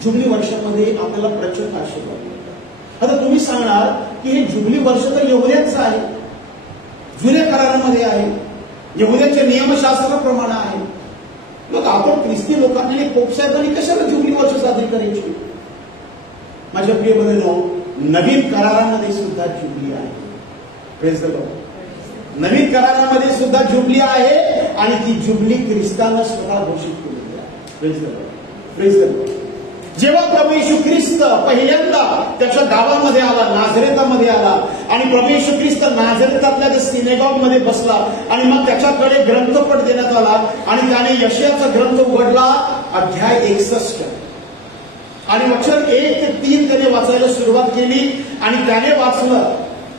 जुबली वर्षामध्ये आपल्याला प्रचंड आशीर्वाद मिळतात. आता तुम्ही सांगणार की हे जुबली वर्ष तर यहुद्यांचं आहे, जुन्या करारामध्ये आहे, यहुद्यांच्या नियमशास्त्राप्रमाणे आहे. मग आपण ख्रिस्ती लोकांनी, पोप साहेबांनी कशाला जुबली वर्ष साजरी करायची? माझ्या प्रिय बंधूंनो, नवीन करारामध्ये सुद्धा जुबली आहे. Praise the Lord. नवीन करारामध्ये सुद्धा जुबली आहे आणि ती जुबली ख्रिस्तानं स्वतः घोषित केलेली आहे. Praise the Lord. Praise the Lord. जेव्हा प्रभू येशू ख्रिस्त पहिल्यांदा त्याच्या गावामध्ये आला, नाझरेतामध्ये आला, आणि प्रभू येशू ख्रिस्त नाझरेतातल्या त्या सिनेगॉगमध्ये बसला, आणि मग त्याच्याकडे ग्रंथपट देण्यात आला, आणि त्याने यशायाचा ग्रंथ उघडला, अध्याय 61, आणि वचन 1 ते 3 त्याने वाचायला सुरुवात केली. आणि त्याने वाचलं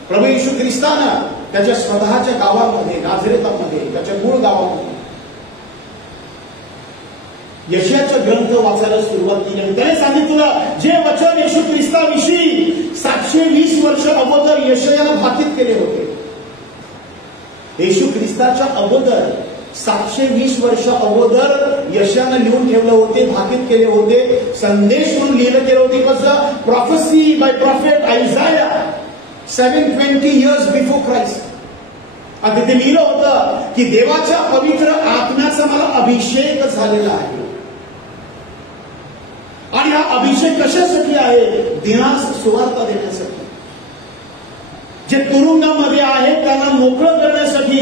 प्रभू येशू ख्रिस्तानं त्याच्या स्वतःच्या गावामध्ये, नाझरेतामध्ये, त्याच्या मूळ गावामध्ये यशायाचा ग्रंथ वाचायला सुरुवात केली. आणि त्याने सांगितलं, जे वचन येशू ख्रिस्ताविषयी 720 वर्ष अगोदर यशायाला भाकीत केले होते. येशू ख्रिस्ताच्या अगोदर 720 वर्ष अगोदर यशायानं लिहून ठेवले होते, भाकीत केले होते, संदेश म्हणून लिहिलं गेलं होते. कसं? Prophecy by prophet Isaiah 720 years before Christ. आणि तिथे लिहिलं होतं की देवाच्या पवित्र आत्म्याचा मला अभिषेक झालेला आहे. आणि हा अभिषेक कशासाठी आहे? दिनास सुवार्ता देण्यासाठी, जे तुरुंगामध्ये आहेत त्यांना मोकळं करण्यासाठी,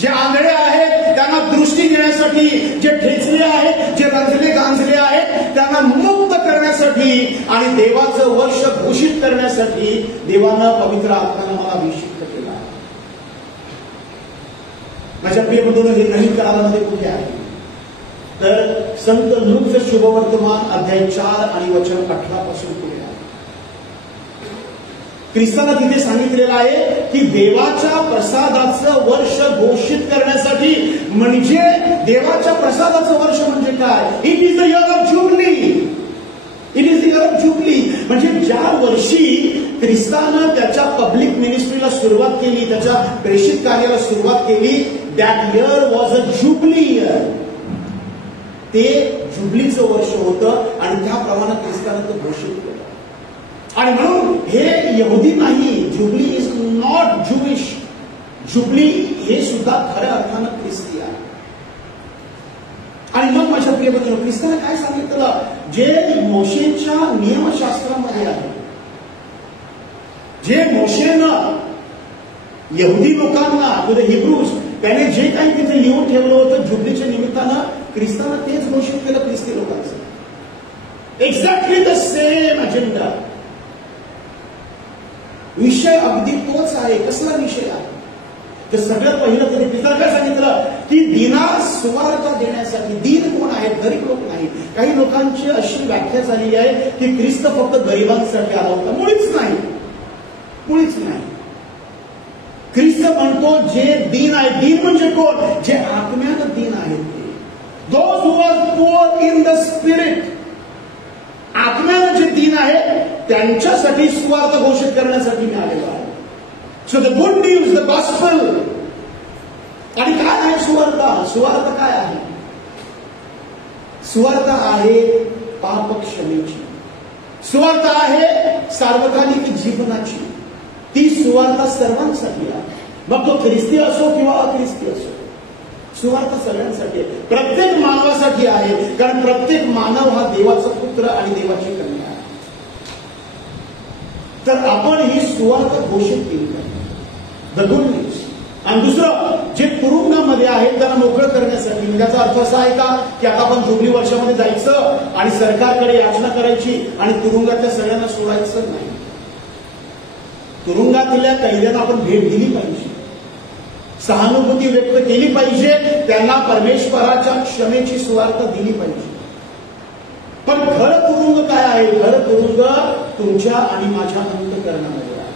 जे आंधळे आहेत त्यांना त्यांना दृष्टी देण्यासाठी, जे ठेचले आहेत, जे रंजले गांजले आहेत त्यांना मुक्त करण्यासाठी आणि देवाचं वर्ष घोषित करण्यासाठी देवानं पवित्र आत्म्यानं मला अभिषेक केला. माझ्या प्रिय बंधूंनो, हे नवीन करारामध्ये कुठे आहे तर संत लूकचं शुभवर्तमान अध्याय 4 आणि वचन 18 पासून पुढे आहे. ख्रिस्तानं तिथे सांगितलेलं आहे की देवाच्या प्रसादाचं वर्ष घोषित करण्यासाठी, म्हणजे देवाच्या प्रसादाचं वर्ष म्हणजे काय? It is the year of jubilee. It is the year of jubilee. म्हणजे ज्या वर्षी ख्रिस्तानं त्याच्या पब्लिक मिनिस्ट्रीला सुरुवात केली, त्याच्या प्रेषित कार्याला सुरुवात केली, that year was a jubilee year. ते जुबलीचं वर्ष होतं आणि त्याप्रमाणे ख्रिस्तानं ते घोषित केलं. आणि म्हणून हे यहुदी नाही, jubilee is not Jewish. Jubilee हे सुद्धा खऱ्या अर्थानं ख्रिस्ती आहे. आणि मग माझ्या प्रिय बंधूंनो, ख्रिस्ताने काय सांगितलं? जे मोशेच्या नियमशास्त्रामध्ये आहे, जे मोशेनं यहुदी लोकांना, टू द हिब्रूज, त्याने जे काही तिथे लिहून ठेवलं होतं जुबलीच्या निमित्तानं, ख्रिस्तानं तेच घोषित केलं ख्रिस्ती लोकांचं. Exactly the same agenda. विषय अगदी तोच आहे. कसला विषय आहे? तर सगळ्यात पहिलं तरी ख्रिस्तानं काय सांगितलं की दिनास सुवार्ता देण्यासाठी. दिन कोण आहेत? गरीब लोक नाही. काही लोकांची अशी व्याख्या झालेली आहे की ख्रिस्त फक्त गरिबांसाठी आला होता. मुळीच नाही, मुळीच नाही. ख्रिस्त म्हणतो जे दीन आहे. दीन म्हणजे कोण? जे आत्म्यानं दीन आहेत. Those who are poor in the spirit. आत्म्यानं जे दीन आहे त्यांच्यासाठी सुवार्ता घोषित करण्यासाठी मी आलेलो आहे. So the good news, the gospel. आणि काय आहे सुवार्ता? सुवार्ता काय आहे? सुवार्ता आहे पाप क्षमेची. सुवार्ता आहे सार्वकालिक जीवनाची. ती सुवार्ता सर्वांसाठी आहे, मग तो ख्रिस्ती असो किंवा अख्रिस्ती असो. सुवार्ता सगळ्यांसाठी आहे, प्रत्येक मानवासाठी आहे. कारण प्रत्येक मानव हा देवाचा पुत्र आणि देवाची कन्या आहे. तर आपण ही सुवार्ता घोषित केली पाहिजे, द गुड न्यूज. आणि दुसरं, जे तुरुंगामध्ये आहेत त्यांना मोकळं करण्यासाठी. त्याचा अर्थ असा आहे का की आता आपण जुबली वर्षामध्ये जायचं आणि सरकारकडे याचना करायची आणि तुरुंगातल्या सगळ्यांना सोडायचं नाही. तुरुंगातल्या कैद्यांना आपण भेट दिली पाहिजे, सहानुभूती व्यक्त केली पाहिजे, त्यांना परमेश्वराच्या क्षमेची सुवार्ता दिली पाहिजे. पण खरं तुरुंग काय आहे? खरं तुरुंग तुमच्या आणि माझ्या अंतःकरणामध्ये आहे.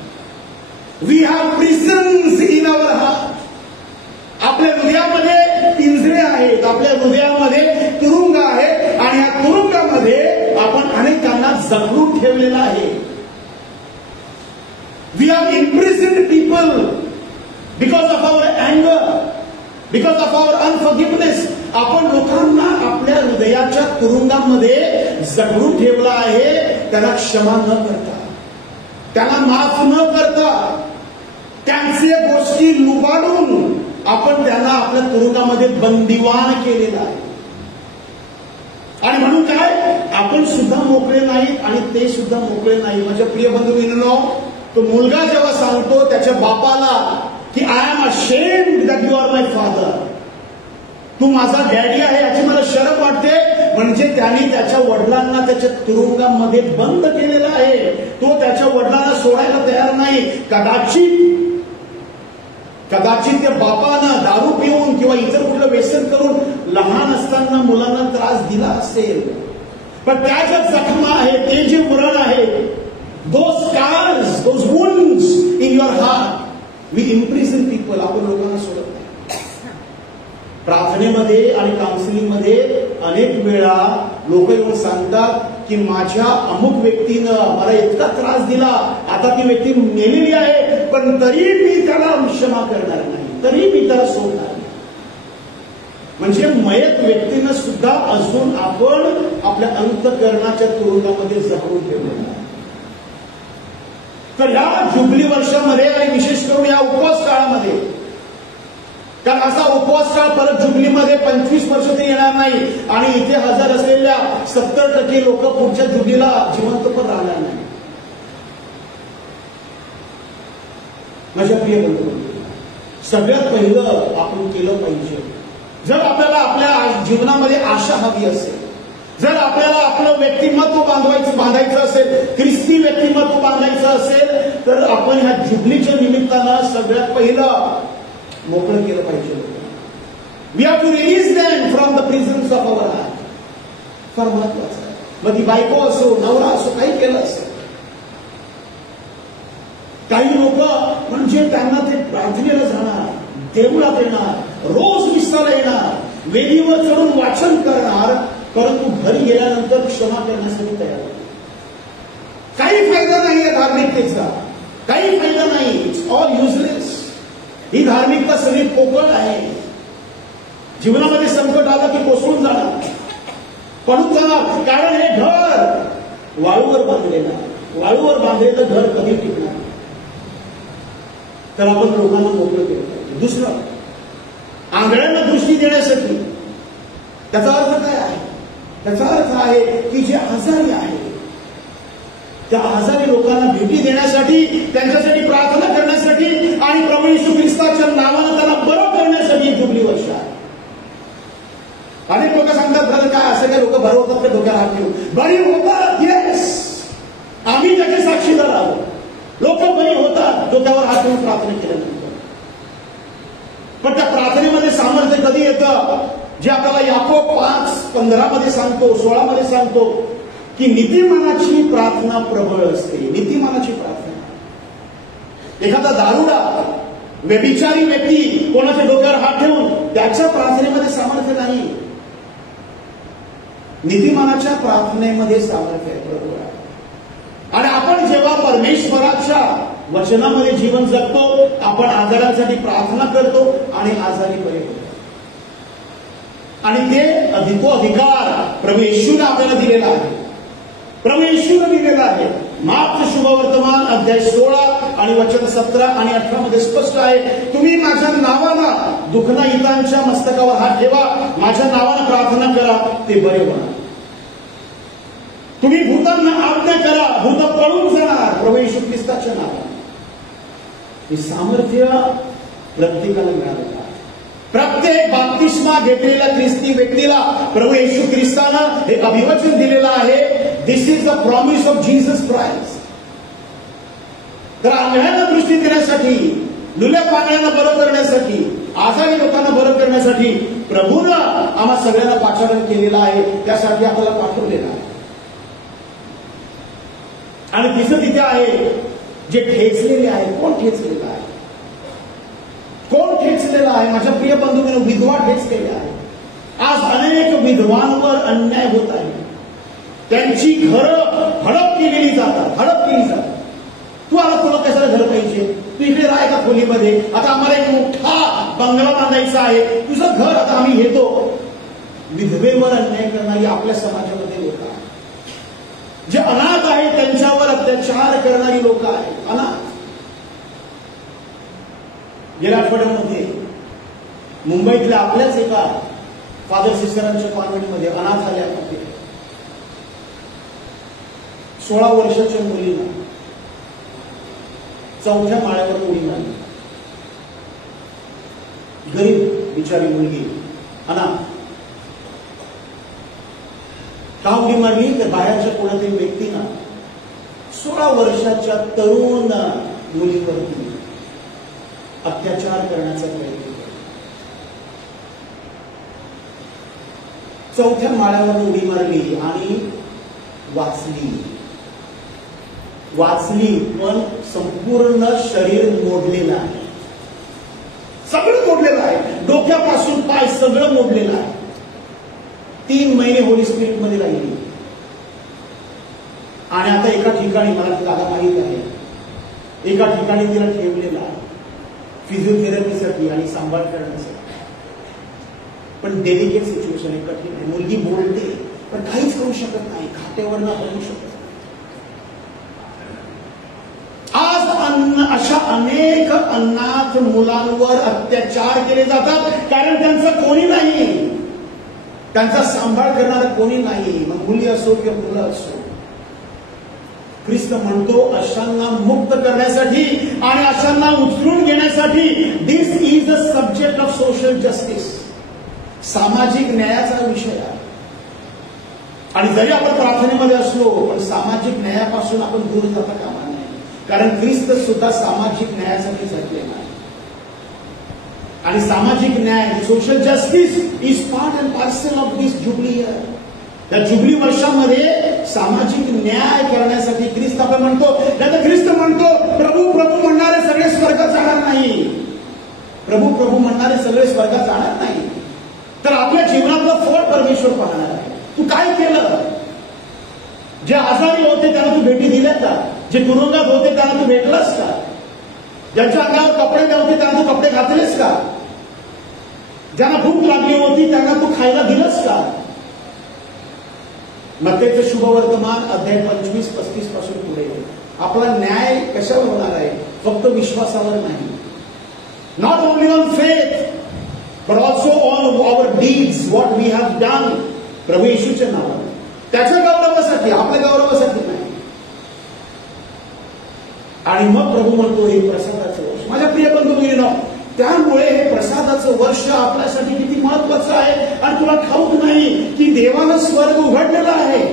We have prisons in our heart. आपल्या हृदयामध्ये पिंजरे आहेत, आपल्या हृदयामध्ये तुरुंग आहे आणि या तुरुंगामध्ये आपण अनेकांना जखडून ठेवलेलं आहे. We have imprisoned people because of our anger, because of our unforgiveness. आपण लोकांना आपल्या हृदयाच्या तुरुंगामध्ये जखडून ठेवलं आहे, त्यांना क्षमा न करता, त्यांना माफ न करता, त्यांचे गोष्टी लुबाडून आपण त्यांना आपल्या तुरुंगामध्ये बंदिवान केलेला आहे. आणि म्हणून काय, आपण सुद्धा मोकळे नाहीत आणि ते सुद्धा मोकळे नाही. माझ्या प्रिय बंधूंनो, तो मुलगा जेव्हा सांगतो त्याच्या बापाला की I am ashamed that you are my father, तू माझा डॅडी आहे याची मला शरम वाटते, म्हणजे त्याने त्याच्या वडिलांना त्याच्या तुरुंगामध्ये बंद केलेला आहे. तो त्याच्या वडिलांना सोडायला तयार नाही. कदाचित त्या बापानं दारू पिऊन किंवा इतर कुठलं व्यसन करून लहान असताना मुलांना त्रास दिला असेल, पण त्या ज्या जखमा आहेत, ते जे मरण आहे, those scars, those wounds in your heart, we imprison people. आपण लोकांना सोडत नाही. प्रार्थनेमध्ये आणि काउन्सिलिंगमध्ये अनेक वेळा लोक येऊन सांगतात की माझ्या अमुक व्यक्तीनं मला इतका त्रास दिला, आता ती व्यक्ती मेलेली आहे, पण तरी मी त्याला क्षमा करणार नाही, तरी मी त्याला सोडणार नाही. म्हणजे मयत व्यक्तीनं सुद्धा अजून आपण आपल्या अंतःकरणाच्या तुरुंगामध्ये जखडून ठेवलेलं आहे. तर या जुबली वर्षामध्ये आणि विशेष करून या उपवास काळामध्ये, कारण असा उपवास काळ परत जुबलीमध्ये 25 वर्ष ते येणार नाही आणि इथे हजर असलेल्या 70% लोक पुढच्या जुबलीला जिवंत पण राहणार नाही. माझ्या प्रिय बंधू, सगळ्यात पहिलं आपण केलं पाहिजे जर आपल्याला आपल्या जीवनामध्ये आशा हवी असेल, जर आपल्याला आपलं व्यक्तिमत्व बांधायचं असेल, ख्रिस्ती व्यक्तिमत्व बांधायचं असेल, तर आपण ह्या जुबलीच्या निमित्तानं सगळ्यात पहिलं मोकळं केलं पाहिजे. We have to release them from the prisons of our life. फार महत्वाचं आहे. मग ती बायको असो, नवरा असो, काही केलं असेल. काही लोक म्हणजे त्यांना ते प्रार्थनेला जाणार, देवळात येणार, रोज विसाला येणार, वेदीवर चढून वाचन करणार, परंतु घरी गेल्यानंतर क्षमा करण्यासाठी तयार होते. काही फायदा नाही या धार्मिकतेचा, काही फायदा नाही. It's all useless. ही धार्मिकता सगळी पोकळ आहे. जीवनामध्ये संकट आलं की कोसळून जाणार, पडून जाणार. कारण हे घर वाळूवर बांधलेलं आहे. वाळूवर बांधलेलं घर कधी टिकणार. तर आपण लोकांना मोकळं केलं पाहिजे. दुसरं, आंधळ्यांना दृष्टी देण्यासाठी. त्याचा अर्थ काय आहे? त्याचा अर्थ आहे की जे आजारी आहे त्या आजारी लोकांना भेटी देण्यासाठी, त्यांच्यासाठी प्रार्थना करण्यासाठी आणि प्रभू येशू ख्रिस्ताच्या नावानं त्यांना बरं करण्यासाठी जुबली वर्ष आहे. अनेक लोक सांगतात, ब्रदर काय असं काय लोक बरं होतात का डोक्याला हात घेऊन? बरी होतात. येस, आम्ही त्याचे साक्षीदार आहोत. लोक बरी होतात डोक्यावर हात घेऊन प्रार्थना केल्यानंतर. पण त्या प्रार्थनेमध्ये सामर्थ्य कधी येतं? जे आपल्याला याकोब 5:15 मध्ये सांगतो, 16 मध्ये सांगतो की नीतिमानाची प्रार्थना प्रबळ असते. नीतिमानाची प्रार्थना. एखादा दारुडा, व्यभिचारी व्यक्ती कोणाच्या डोक्यावर हात ठेवून त्याच्या प्रार्थनेमध्ये सामर्थ्य नाही. नीतिमानाच्या प्रार्थनेमध्ये सामर्थ्य आहे. बरोबर आहे. आणि आपण जेव्हा परमेश्वराच्या वचनामध्ये जीवन जगतो, आपण आजारांसाठी प्रार्थना करतो आणि आजारी बरे होतो. आणि ते तो अधिकार प्रभू येशूने आपल्याला दिलेला आहे. प्रभू येशूने दिलेला आहे. मार्क शुभवर्तमान अध्याय 16 आणि वचन 17 आणि 18 मध्ये स्पष्ट आहे, तुम्ही माझ्या नावानं दुःखदायितांच्या मस्तकावर हात ठेवा, माझ्या नावानं प्रार्थना करा, ते बरे होणार. तुम्ही भूतांना आज्ञा करा, भूत पळून जाणार प्रभू येशू ख्रिस्ताच्या नावानं. हे सामर्थ्य प्रत्येकाला मिळालं. प्रत्येक बाप्तिस्मा घेतलेल्या ख्रिस्ती व्यक्तीला प्रभू येशू ख्रिस्तानं हे अभिवचन दिलेलं आहे. This is the promise of Jesus Christ. तर आंधळ्यांना दृष्टी देण्यासाठी, लुल्या पांगळ्यांना बरं करण्यासाठी, आजारी लोकांना बरं करण्यासाठी प्रभूनं आम्हा सगळ्यांना पाचारण केलेलं आहे. त्यासाठी आपल्याला पाठवलेलं आहे. आणि तिचं तिथे आहे जे ठेचलेले आहे. कोण ठेचलेलं आहे? कोण ठेचलेला आहे? माझ्या प्रिय बंधूंनो, विधवा ठेचलेल्या आहे. आज अनेक विधवांवर अन्याय होत आहे. त्यांची घरं हडप केली जातात. तू आता तुला कशाला घर पाहिजे? तू इकडे राह का खोलीमध्ये? आता आम्हाला एक मोठा बंगला बांधायचा आहे, तुझं घर आता आम्ही घेतो. विधवेवर अन्याय करणारी आपल्या समाजामध्ये लोक आहेत. जे अनाथ आहेत त्यांच्यावर अत्याचार करणारी लोक आहेत. अनाथ. गेल्या आठवड्यामध्ये मुंबईतल्या आपल्याच एका फादर सिस्टरांच्या कॉन्व्हेंटमध्ये अनाथ आल्यामध्ये 16 वर्षाच्या मुलीला 4थ्या माळ्यावर उडी मारली. गरीब बिचारी मुलगी अनाथ. का उडी मारली? तर बाहेरच्या कोणातरी व्यक्तीनं 16 वर्षाच्या तरुण मुलीवरती अत्याचार करण्याचा प्रयत्न केला. 4थ्या माळ्यावर उडी मारली आणि वाचली पण संपूर्ण शरीर मोडलेलं आहे. सगळं मोडलेलं आहे. डोक्यापासून पाय सगळं मोडलेलं आहे. 3 महिने होली स्पिरिट मध्ये राहिली. आणि आता एका ठिकाणी, मला जागा माहित आहे, एका ठिकाणी तिला ठेवलेलं आहे फिजिओथेरपीसाठी आणि सांभाळ करण्यासाठी. पण डेलिकेट सिच्युएशन आहे, कठीण आहे. मुलगी बोलते पण काहीच करू शकत नाही, खात्यावर ना बनवू शकत. आज अशा अनेक अनाथ मुलांवर अत्याचार केले जातात कारण त्यांचं कोणी नाही, त्यांचा सांभाळ करणारं कोणी नाही. मग मुली असो किंवा मुलं असो. ख्रिस्त म्हणतो अशांना मुक्त करण्यासाठी आणि अशांना उचलून घेण्यासाठी this is a subject of social justice. सामाजिक न्यायाचा विषय आहे. आणि जरी आपण प्रार्थनेमध्ये असलो पण सामाजिक न्यायापासून आपण दूर जाता कामा नये. कारण ख्रिस्त सुद्धा सामाजिक न्यायासाठी झटलेला आहे. आणि सामाजिक न्याय, social justice is part and parcel of this jubilee year. त्या जुबली वर्षामध्ये सामाजिक न्याय करण्यासाठी ख्रिस्त आपण म्हणतो, त्याचा ख्रिस्त म्हणतो प्रभू प्रभू म्हणणारे सगळे स्वर्गात जाणार नाही. प्रभू प्रभू म्हणणारे सगळे स्वर्गात जाणार नाही. तर आपल्या जीवनातलं फळ परमेश्वर पाहणार आहे. तू काय केलं? जे आजारी होते त्यांना तू भेटी दिल्या का? जे तुरुंगात होते त्यांना तू भेटलास का? ज्यांच्या अंगावर कपडे नव्हते त्यांना तू कपडे घातलेस का? ज्यांना भूक लागली होती त्यांना तू खायला दिलंस का? मत्तेचं शुभवर्तमान अध्याय 25-35 पासून पुढे आपला न्याय कशावर होणार आहे? फक्त विश्वासावर नाही. Not only on faith but also on our deeds, what we have done. प्रभू येशूच्या नावाने, त्याच्या गौरवासाठी, आपल्या गौरवासाठी नाही. आणि मग प्रभू म्हणतो हे प्रसादाचं वर्ष. माझ्या प्रिय बंधू भगिनींनो, त्यामुळे हे प्रसादाचं वर्ष आपल्यासाठी किती महत्वाचं आहे. आणि तुला ठाऊक नाही की देवानं स्वर्ग उघडलेला आहे.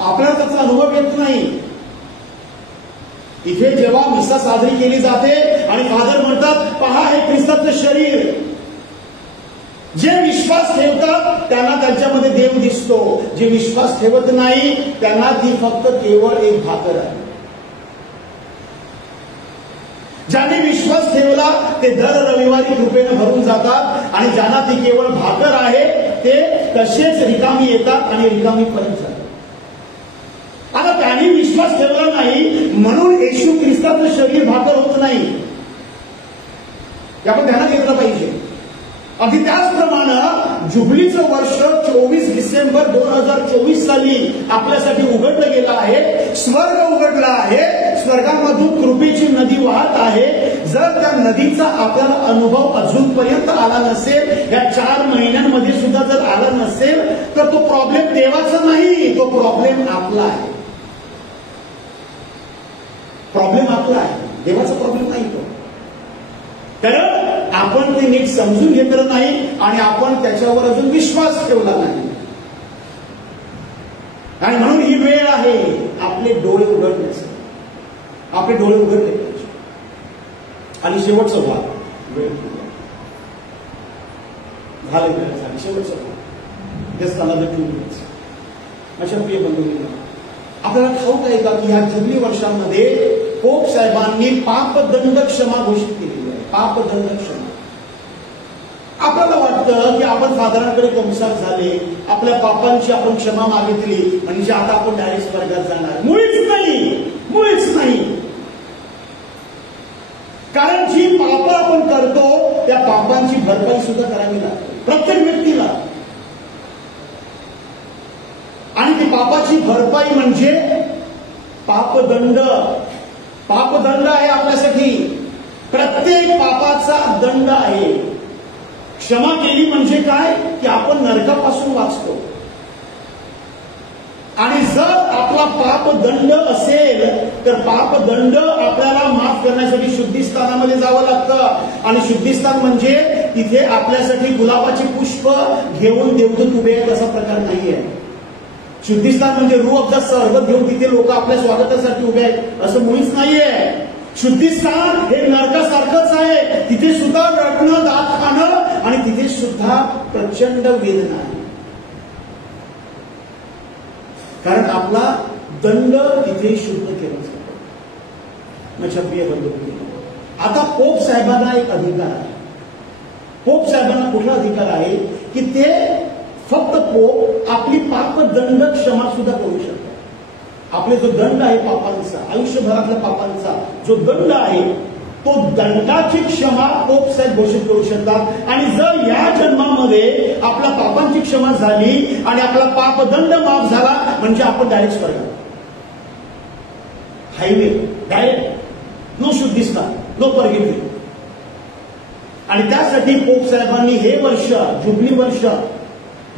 आपल्याला त्याचा अनुभव येत नाही. इथे जेव्हा मिसा साजरी केली जाते आणि फादर म्हणतात पहा हे ख्रिस्ताचं शरीर. जे विश्वास ठेवतात त्यांना त्यांच्यामध्ये देव दिसतो. जे विश्वास ठेवत नाही त्यांना ती फक्त केवळ एक भाकर आहे. ज्यांनी विश्वास ठेवला ते दर रविवारी कृपेनं भरून जातात. आणि ज्यांना ती केवळ भाकर आहे ते तसेच रिकामी येतात आणि रिकामी परत जातात. आता त्यांनी विश्वास ठेवला नाही म्हणून येशू ख्रिस्ताचं शरीर भाकर होत नाही. आपण ध्यानात घेतलं पाहिजे. अगदी त्याचप्रमाणे जुबलीचं वर्ष 24 डिसेंबर 2024 साली आपल्यासाठी उघडलं गेलं आहे. स्वर्ग उघडला आहे. स्वर्गामधून कृपेची नदी वाहत आहे. जर त्या नदीचा आपल्याला अनुभव अजूनपर्यंत आला नसेल, या 4 महिन्यांमध्ये सुद्धा जर आला नसेल, तर तो प्रॉब्लेम देवाचा नाही, तो प्रॉब्लेम आपला आहे. प्रॉब्लेम आपला आहे, देवाचा प्रॉब्लेम नाही तो. कारण आपण ते नीट समजून घेतलं नाही आणि आपण त्याच्यावर अजून विश्वास ठेवला नाही. आणि म्हणून ही वेळ आहे आपले डोळे उघडण्याचे. आपले डोळे उघडले पाहिजे. आणि शेवटचा भाग वेळ झाले. शेवटचा भाग जस्ट अनदर 2 मिनिट्स. माझ्या प्रिय बंधूंनो, आपल्याला ठाऊक आहे का की ह्या जुबली वर्षांमध्ये पोप साहेबांनी पापदंड क्षमा घोषित केलेली आहे. पापदंड क्षमा. आपल्याला वाटतं की आपण फादरांकडे कमसार झाले, आपल्या पापांची आपण क्षमा मागितली म्हणजे आता आपण डायरेक्ट स्वर्गात जाणार. मुळीच नाही, मुळीच नाही. कारण जी पापं आपण करतो त्या पापांची भरपाई सुद्धा करावी लागते प्रत्येक व्यक्तीला. आणि ती पापाची भरपाई म्हणजे पापदंड. पापदंड आहे आपल्यासाठी. प्रत्येक पापाचा दंड आहे. क्षमा केली म्हणजे काय की आपण नरकापासून वाचतो. आणि जर आपला पापदंड असेल तर पापदंड आपल्याला माफ करण्यासाठी शुद्धीस्थानामध्ये जावं लागतं. आणि शुद्धीस्थान म्हणजे तिथे आपल्यासाठी गुलाबाचे पुष्प घेऊन देवदूत उभे आहेत असा प्रकार नाहीये. शुद्धीस्थान म्हणजे रूह ऑफ द सरबत घेऊन तिथे लोक आपल्या स्वागतासाठी उभे आहेत असं मुळीच नाहीये. शुद्धीस्थान हे नरकासारखंच आहे. तिथे सुद्धा रडणं, दात खाणं आणि तिथे सुद्धा प्रचंड वेदना आहे. कारण आपला दंड तिथे शुद्ध केला जातो. माझ्या प्रिय बंधू, आता पोप साहेबांना एक अधिकार आहे. पोप साहेबांना कुठला अधिकार आहे की ते फक्त पोप आपली पापदंड क्षमा सुद्धा करू शकतात. आपले जो दंड आहे पापांचा, आयुष्यभरातल्या पापांचा जो दंड आहे तो दंडाची क्षमा पोप साहेब घोषित करू शकतात. आणि जर या जन्मामध्ये आपल्या पापांची क्षमा झाली आणि आपला पापदंड माफ झाला म्हणजे आपण डायरेक्ट स्वर्गात. हायवे डायरेक्ट, नो शुद्धीस्थान, नो परगिटरी. आणि त्यासाठी पोप साहेबांनी हे वर्ष, जुबली वर्ष,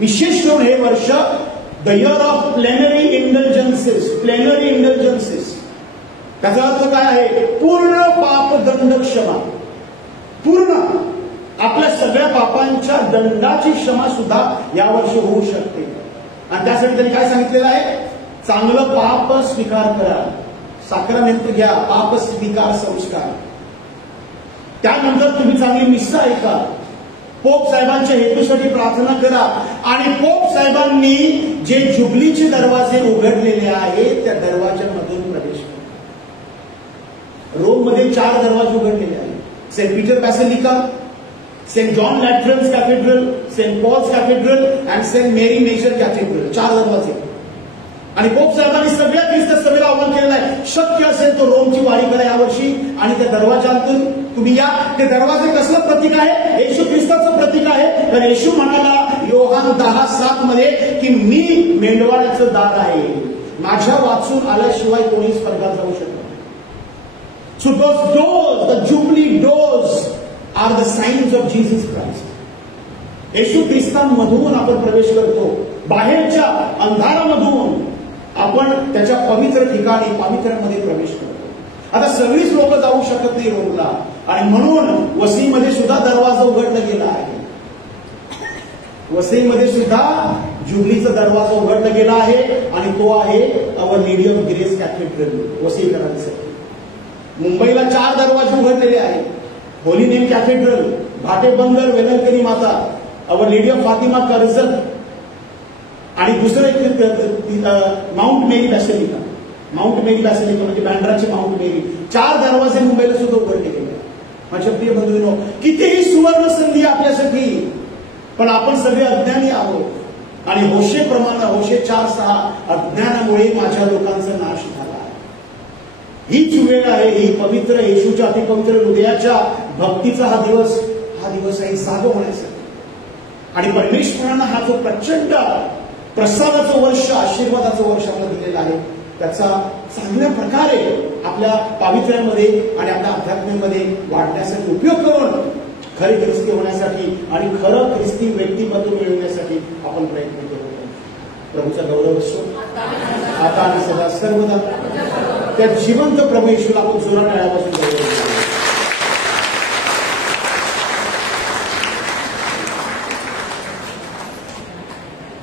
विशेष करून हे वर्ष the year of plenary indulgences. Plenary indulgences त्याचा अर्थ काय आहे? पूर्ण पापदंड क्षमा. पूर्ण आपल्या सगळ्या पापांच्या दंडाची क्षमा सुद्धा यावर्षी होऊ शकते. आणि त्यासाठी त्यांनी काय सांगितलेलं आहे? चांगलं पाप स्वीकार करा, साक्रामेंट घ्या, पाप स्वीकार संस्कार. त्यानंतर तुम्ही चांगली मिस्सा ऐका, पोप साहेबांच्या हेतूसाठी प्रार्थना करा. आणि पोप साहेबांनी जे जुबलीचे दरवाजे उघडलेले आहेत त्या दरवाज्यामधून प्रवेश करा. रोममध्ये 4 दरवाजे उघडलेले आहेत. Saint Peter basilica, Saint John Laterans cathedral, Saint Paul's cathedral and Saint Mary Major cathedral. 4 दरवाजे. आणि पोप साहेबांनी सगळ्या ख्रिस्त सभेला आव्हान केलेलं आहे, शक्य असेल तो रोमची वारी करा यावर्षी आणि त्या दरवाजातून तुम्ही या. ते दरवाजे कसलं प्रतीक आहे? येशू ख्रिस्ताचं प्रतीक आहे. तर येशू म्हणाला योहान 10:7 मध्ये की मी मेंढवाळ्याचं दार आहे, माझ्या वाचून आल्याशिवाय कोणी स्वर्गात जाऊ शकत नाही. So those doors, the jubilee doors are the signs of Jesus Christ. येशू ख्रिस्तांमधून आपण प्रवेश करतो, बाहेरच्या अंधारामधून आपण त्याच्या पवित्र ठिकाणी पवित्रामध्ये प्रवेश करतो. आता सगळीच लोक जाऊ शकत नाही रोमला आणि म्हणून वसईमध्ये सुद्धा दरवाजा उघडला गेला आहे. वसईमध्ये सुद्धा जुबलीचा दरवाजा उघडला गेला आहे आणि तो आहे Our Lady of Grace cathedral वसईकरांसाठी. मुंबईला 4 दरवाजे उघडलेले आहेत. Holy Name cathedral, Bhatebandar Velankanni Mata, Our Lady of Fatima Karjat आणि दुसरं एक Mount Mary basilica. Mount Mary basilica म्हणजे बँड्राची माउंट मेरी. 4 दरवाजे मुंबईला सुद्धा उघडले गेले. माझ्या प्रिय बंधूंनो, कितीही सुवर्ण संधी आपल्यासाठी, पण आपण सगळे अज्ञानी आहोत. आणि होशेप्रमाणे होशे 4:6 अज्ञानामुळे माझ्या लोकांचा नाश झाला आहे. हीच वेळ आहे, ही पवित्र येशूच्या अतिपवित्र हृदयाच्या भक्तीचा हा दिवस आहे जाग होण्यासाठी. आणि परमेश्वरानं हा जो प्रचंड प्रसादाचं वर्ष, आशीर्वादाचं वर्ष आपल्याला दिलेलं आहे, त्याचा चांगल्या प्रकारे आपल्या पावित्र्यामध्ये आणि आपल्या अध्यात्मामध्ये वाढण्यासाठी उपयोग करून खरे ख्रिस्ती होण्यासाठी आणि खरं ख्रिस्ती व्यक्तिमत्व मिळवण्यासाठी आपण प्रयत्न करतो. प्रभूचा गौरव असो आता आणि सदा सर्वदा. त्या जिवंत प्रभू येशूला आपण जोरात टाळ्यापासून गौरव करतो.